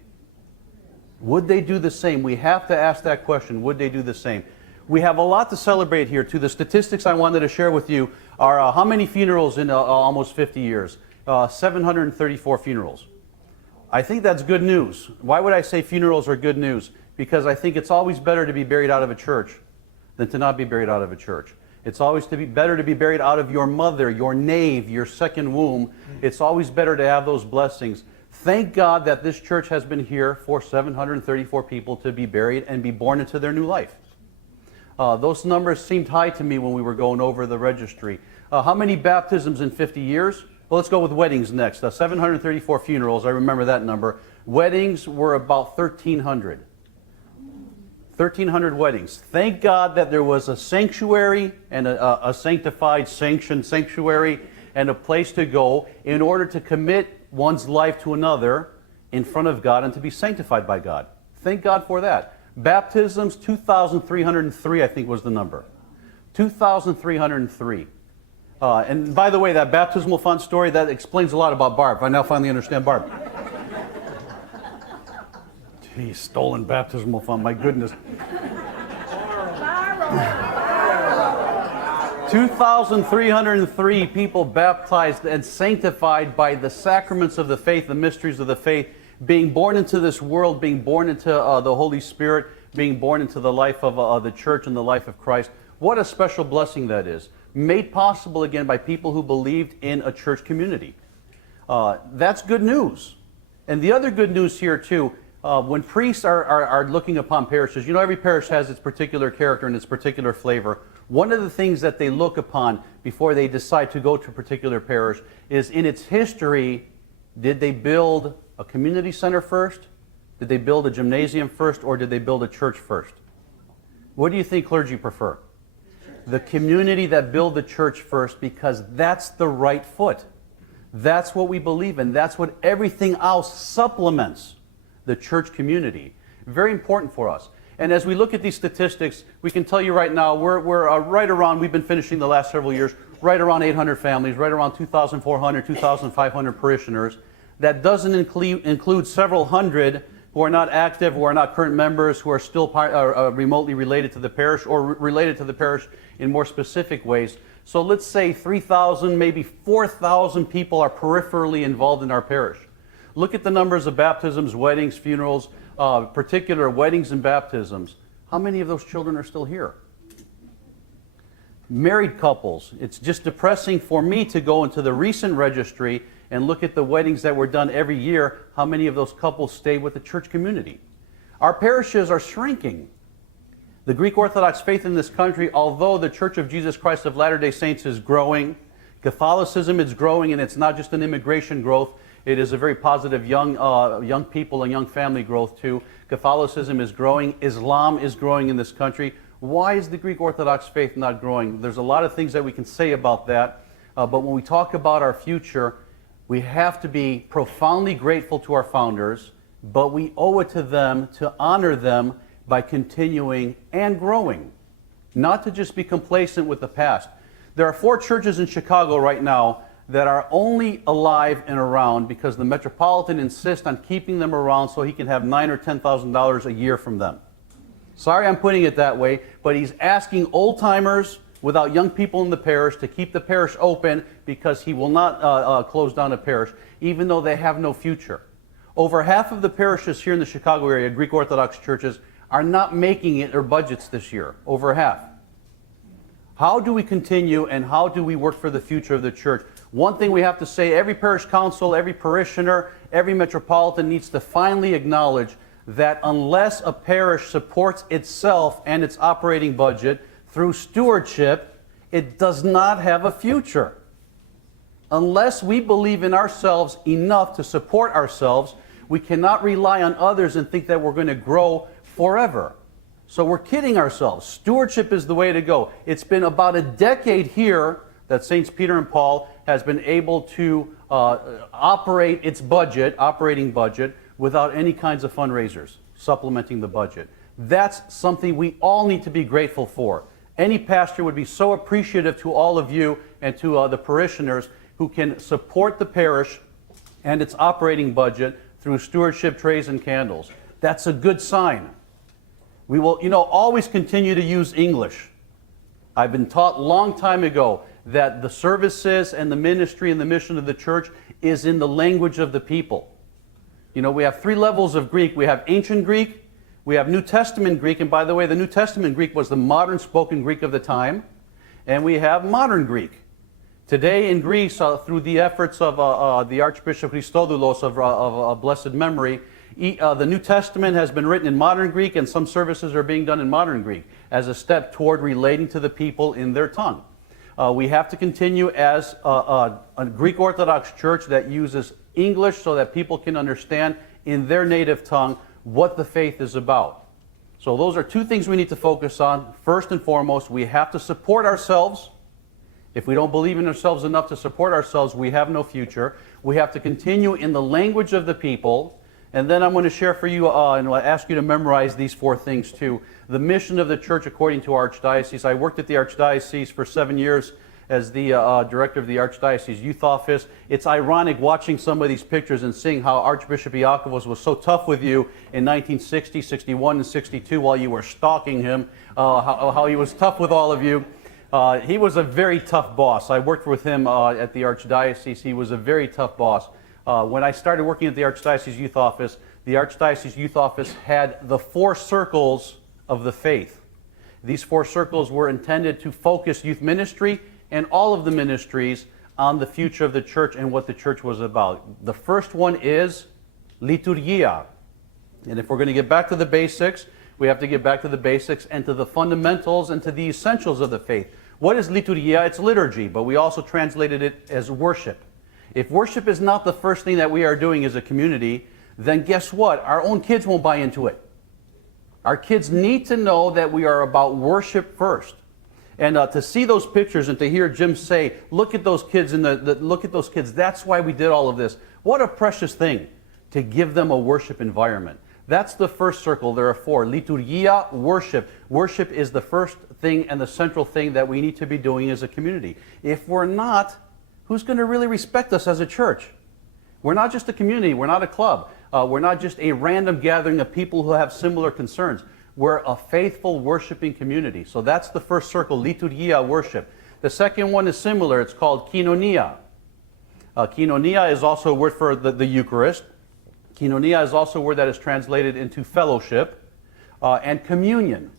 Would they do the same? We have to ask that question, would they do the same? We have a lot to celebrate here too. The statistics I wanted to share with you are how many funerals in almost 50 years? 734 funerals. I think that's good news. Why would I say funerals are good news? Because I think it's always better to be buried out of a church than to not be buried out of a church. It's always better to be buried out of your mother, your nave, your second womb. It's always better to have those blessings. Thank God that this church has been here for 734 people to be buried and be born into their new life. Those numbers seemed high to me when we were going over the registry. How many baptisms in 50 years? Well, let's go with weddings next. 734 funerals, I remember that number. Weddings were about 1,300. 1,300 weddings. Thank God that there was a sanctuary and a sanctified, sanctioned sanctuary and a place to go in order to commit one's life to another in front of God and to be sanctified by God. Thank God for that. Baptisms, 2,303 I think was the number. 2,303. And by the way, that baptismal font story, that explains a lot about Barb. I now finally understand Barb. Geez, stolen baptismal font, my goodness. 2,303 people baptized and sanctified by the sacraments of the faith, the mysteries of the faith, being born into this world, being born into the Holy Spirit, being born into the life of the church and the life of Christ. What a special blessing that is. Made possible again by people who believed in a church community. That's good news. And the other good news here too, when priests are looking upon parishes, you know, every parish has its particular character and its particular flavor. One of the things that they look upon before they decide to go to a particular parish is in its history, did they build a community center first? Did they build a gymnasium first? Or did they build a church first? What do you think clergy prefer? The community that build the church first, because that's the right foot. That's what we believe in. That's what everything else supplements the church community. Very important for us. And as we look at these statistics, we can tell you right now, we're right around, we've been finishing the last several years, right around 800 families, right around 2,400, 2,500 parishioners. That doesn't include several hundred who are not active, who are not current members, who are still remotely related to the parish or related to the parish in more specific ways. So let's say 3,000, maybe 4,000 people are peripherally involved in our parish. Look at the numbers of baptisms, weddings, funerals, particular weddings and baptisms. How many of those children are still here? Married couples. It's just depressing for me to go into the recent registry and look at the weddings that were done every year. How many of those couples stay with the church community? Our parishes are shrinking. The Greek Orthodox faith in this country, although the Church of Jesus Christ of Latter-day Saints is growing, Catholicism is growing, and it's not just an immigration growth. It is a very positive young people and young family growth too. Catholicism is growing. Islam is growing in this country. Why is the Greek Orthodox faith not growing? There's a lot of things that we can say about that. But when we talk about our future, we have to be profoundly grateful to our founders, but we owe it to them to honor them by continuing and growing, not to just be complacent with the past. There are 4 churches in Chicago right now that are only alive and around because the Metropolitan insists on keeping them around so he can have $9,000 or $10,000 a year from them. Sorry I'm putting it that way, but he's asking old-timers without young people in the parish to keep the parish open because he will not close down a parish, even though they have no future. Over half of the parishes here in the Chicago area, Greek Orthodox churches, are not making it their budgets this year. Over half. How do we continue and how do we work for the future of the church? One thing we have to say, every parish council, every parishioner, every metropolitan needs to finally acknowledge that unless a parish supports itself and its operating budget through stewardship, it does not have a future. Unless we believe in ourselves enough to support ourselves, we cannot rely on others and think that we're going to grow forever. So we're kidding ourselves. Stewardship is the way to go. It's been about a decade here that Saints Peter and Paul has been able to operate its budget, operating budget, without any kinds of fundraisers supplementing the budget. That's something we all need to be grateful for. Any pastor would be so appreciative to all of you and to the parishioners who can support the parish and its operating budget through stewardship trays and candles. That's a good sign. We will, always continue to use English. I've been taught a long time ago that the services and the ministry and the mission of the church is in the language of the people. We have 3 levels of Greek. We have ancient Greek, we have New Testament Greek, and by the way, the New Testament Greek was the modern spoken Greek of the time, and we have modern Greek. Today in Greece, through the efforts of the Archbishop Christodoulos of blessed memory, the New Testament has been written in modern Greek, and some services are being done in modern Greek as a step toward relating to the people in their tongue. We have to continue as a Greek Orthodox church that uses English so that people can understand in their native tongue what the faith is about. So those are 2 things we need to focus on. First and foremost, we have to support ourselves. If we don't believe in ourselves enough to support ourselves, we have no future. We have to continue in the language of the people. And then I'm going to share for you, and I'll ask you to memorize these 4 things too. The mission of the church according to our archdiocese. I worked at the archdiocese for 7 years as the director of the archdiocese youth office. It's ironic watching some of these pictures and seeing how Archbishop Iakovos was so tough with you in 1960, 61, and 62 while you were stalking him, how he was tough with all of you. He was a very tough boss. I worked with him at the archdiocese. He was a very tough boss. When I started working at the Archdiocese Youth Office had the 4 circles of the faith. These 4 circles were intended to focus youth ministry and all of the ministries on the future of the church and what the church was about. The first one is liturgia. And if we're going to get back to the basics, we have to get back to the basics and to the fundamentals and to the essentials of the faith. What is liturgia? It's liturgy, but we also translated it as worship. If worship is not the first thing that we are doing as a community, then guess what? Our own kids won't buy into it. Our kids need to know that we are about worship first. And to see those pictures and to hear Jim say, look at those kids, look at those kids, that's why we did all of this. What a precious thing to give them a worship environment. That's the first circle. There are 4. Liturgia, worship. Worship is the first thing and the central thing that we need to be doing as a community. If we're not, who's going to really respect us as a church? We're not just a community. We're not a club. We're not just a random gathering of people who have similar concerns. We're a faithful worshiping community. So that's the first circle, liturgia, worship. The second one is similar. It's called koinonia. Koinonia is also a word for the Eucharist. Koinonia is also a word that is translated into fellowship and communion.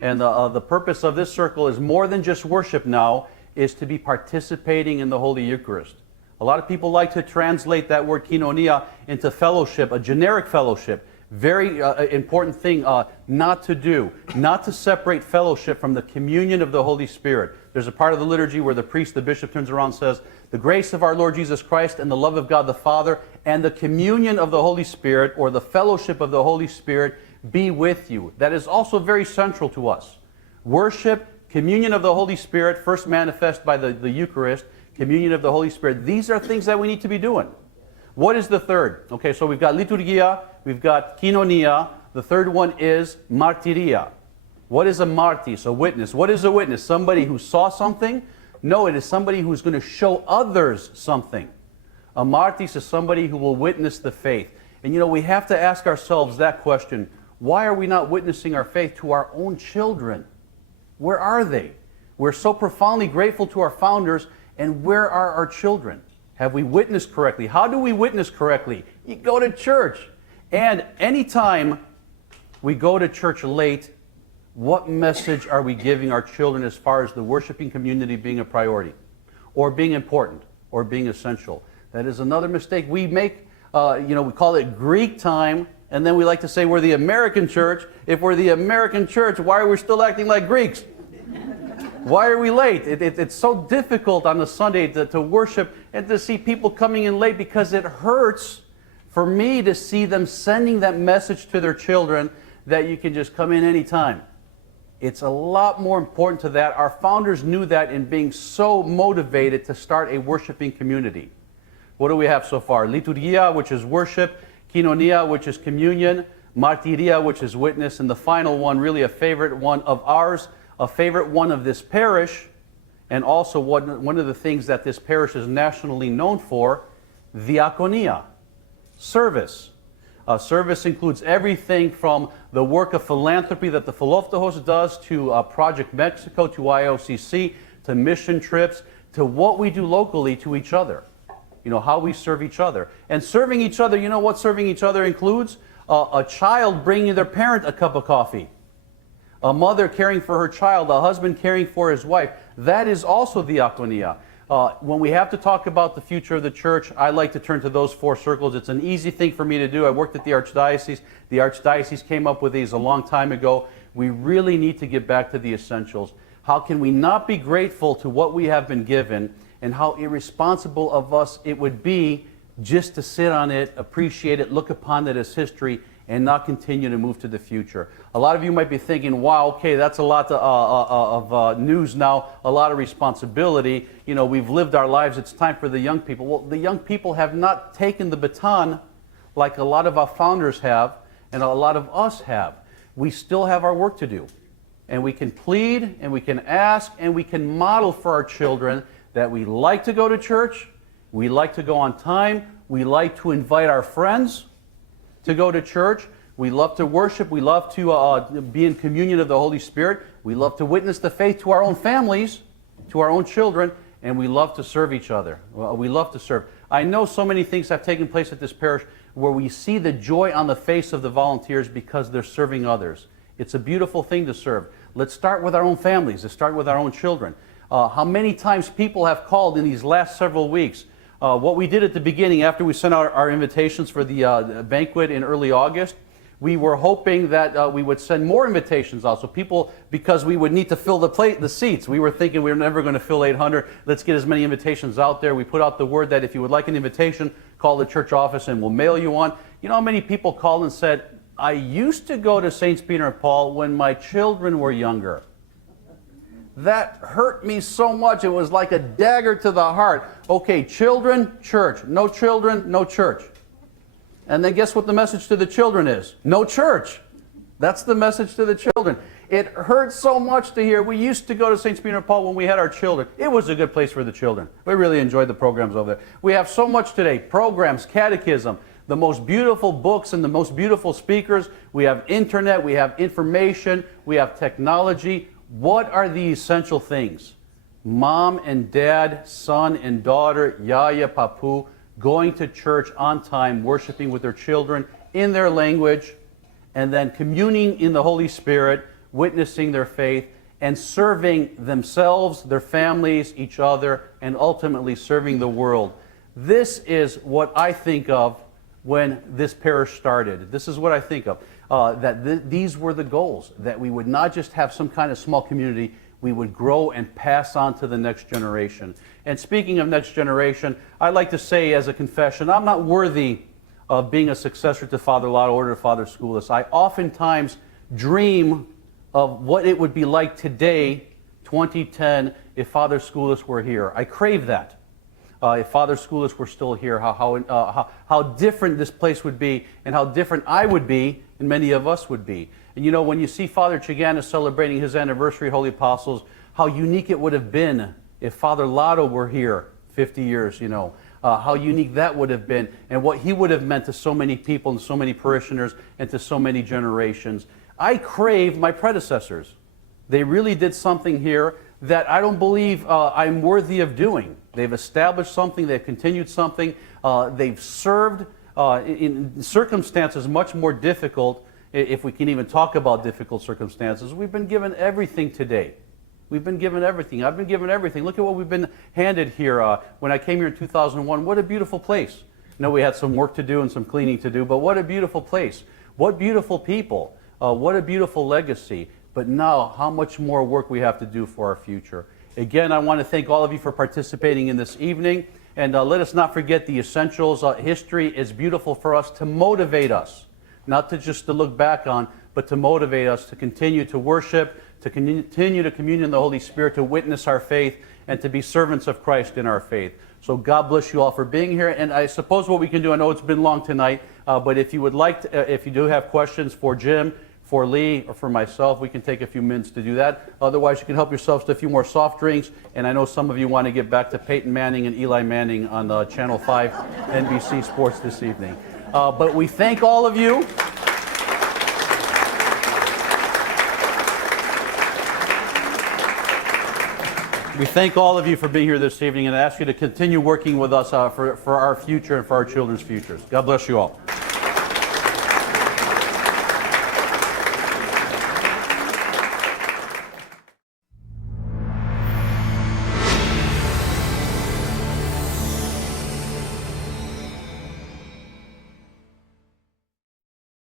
And the purpose of this circle is more than just worship now, is to be participating in the Holy Eucharist. A lot of people like to translate that word koinonia into fellowship, a generic fellowship. Very important thing not to do, not to separate fellowship from the communion of the Holy Spirit. There's a part of the liturgy where the priest, the bishop, turns around and says, the grace of our Lord Jesus Christ and the love of God the Father and the communion of the Holy Spirit, or the fellowship of the Holy Spirit, be with you. That is also very central to us. Worship, communion of the Holy Spirit, first manifest by the Eucharist, communion of the Holy Spirit. These are things that we need to be doing. What is the third? Okay, so we've got liturgia, we've got koinonia. The third one is martyria. What is a martys, a witness? What is a witness? Somebody who saw something? No, it is somebody who's going to show others something. A martys is somebody who will witness the faith. And you know, we have to ask ourselves that question. Why are we not witnessing our faith to our own children? Where are they? We're so profoundly grateful to our founders, and where are our children? Have we witnessed correctly? How do we witness correctly? You go to church. And anytime we go to church late, what message are we giving our children as far as the worshiping community being a priority, or being important, or being essential? That is another mistake we make. We call it Greek time, and then we like to say we're the American church. If we're the American church, why are we still acting like Greeks? Why are we late? It's so difficult on a Sunday to worship and to see people coming in late, because it hurts for me to see them sending that message to their children that you can just come in anytime. It's a lot more important to that. Our founders knew that in being so motivated to start a worshiping community. What do we have so far? Liturgia, which is worship, koinonia, which is communion, martyria, which is witness, and the final one, really a favorite one of ours, a favorite one of this parish, and also one of the things that this parish is nationally known for, diaconia, service. Service includes everything from the work of philanthropy that the Loftojos does, to Project Mexico, to IOCC, to mission trips, to what we do locally to each other. You know, how we serve each other. And serving each other, you know what serving each other includes? A child bringing their parent a cup of coffee. A mother caring for her child, a husband caring for his wife. That is also diaconia. When we have to talk about the future of the church, I like to turn to those 4 circles. It's an easy thing for me to do. I worked at the Archdiocese. The Archdiocese came up with these a long time ago. We really need to get back to the essentials. How can we not be grateful to what we have been given, and how irresponsible of us it would be just to sit on it, appreciate it, look upon it as history, and not continue to move to the future. A lot of you might be thinking, wow, okay, that's a lot of news now, a lot of responsibility. You know, we've lived our lives, it's time for the young people. Well, the young people have not taken the baton like a lot of our founders have, and a lot of us have. We still have our work to do. And we can plead, and we can ask, and we can model for our children that we like to go to church, we like to go on time, we like to invite our friends to go to church, we love to worship, we love to be in communion of the Holy Spirit, we love to witness the faith to our own families, to our own children, and we love to serve each other. We love to serve. I know so many things have taken place at this parish where we see the joy on the face of the volunteers because they're serving others. It's a beautiful thing to serve. Let's start with our own families. Let's start with our own children. How many times people have called in these last several weeks. What we did at the beginning, after we sent out our invitations for the banquet in early August, we were hoping that we would send more invitations out. So people, because we would need to fill the seats, we were thinking we were never going to fill 800. Let's get as many invitations out there. We put out the word that if you would like an invitation, call the church office and we'll mail you one. You know how many people called and said, I used to go to St. Peter and Paul when my children were younger. That hurt me so much. It was like a dagger to the heart. Okay, children, church. No children, no church. And then guess what the message to the children is? No church. That's the message to the children. It hurt so much to hear. We used to go to St. Peter and Paul when we had our children. It was a good place for the children. We really enjoyed the programs over there. We have so much today. Programs, catechism, the most beautiful books and the most beautiful speakers. We have internet, we have information, we have technology. What are the essential things? Mom and dad, son and daughter, yaya, papu, going to church on time, worshiping with their children in their language, and then communing in the Holy Spirit, witnessing their faith, and serving themselves, their families, each other, and ultimately serving the world. This is what I think of when this parish started. This is what I think of. These were the goals, that we would not just have some kind of small community, we would grow and pass on to the next generation. And speaking of next generation, I'd like to say as a confession, I'm not worthy of being a successor to Father Lotto or to Father Schoolis. I oftentimes dream of what it would be like today, 2010, if Father Schoolis were here. I crave that. If Father Schoolis were still here, how different this place would be, and how different I would be, and many of us would be. And you know, when you see Father Chigana celebrating his anniversary, Holy Apostles, how unique it would have been if Father Lotto were here 50 years, you know. How unique that would have been, and what he would have meant to so many people and so many parishioners and to so many generations. I crave my predecessors. They really did something here that I don't believe I'm worthy of doing. They've established something, they've continued something, they've served in circumstances much more difficult, if we can even talk about difficult circumstances. We've been given everything today. We've been given everything. I've been given everything. Look at what we've been handed here. When I came here in 2001, what a beautiful place. I know we had some work to do and some cleaning to do, but what a beautiful place. What beautiful people. What a beautiful legacy. But now, how much more work we have to do for our future. Again, I want to thank all of you for participating in this evening. And let us not forget the essentials. History is beautiful for us to motivate us. Not to just to look back on, but to motivate us to continue to worship, to continue to commune in the Holy Spirit, to witness our faith, and to be servants of Christ in our faith. So God bless you all for being here. And I suppose what we can do, I know it's been long tonight, but if you would like to, if you do have questions for Jim, for Lee, or for myself, we can take a few minutes to do that. Otherwise, you can help yourselves to a few more soft drinks. And I know some of you want to get back to Peyton Manning and Eli Manning on Channel 5 NBC Sports this evening. But we thank all of you. We thank all of you for being here this evening and ask you to continue working with us for our future and for our children's futures. God bless you all.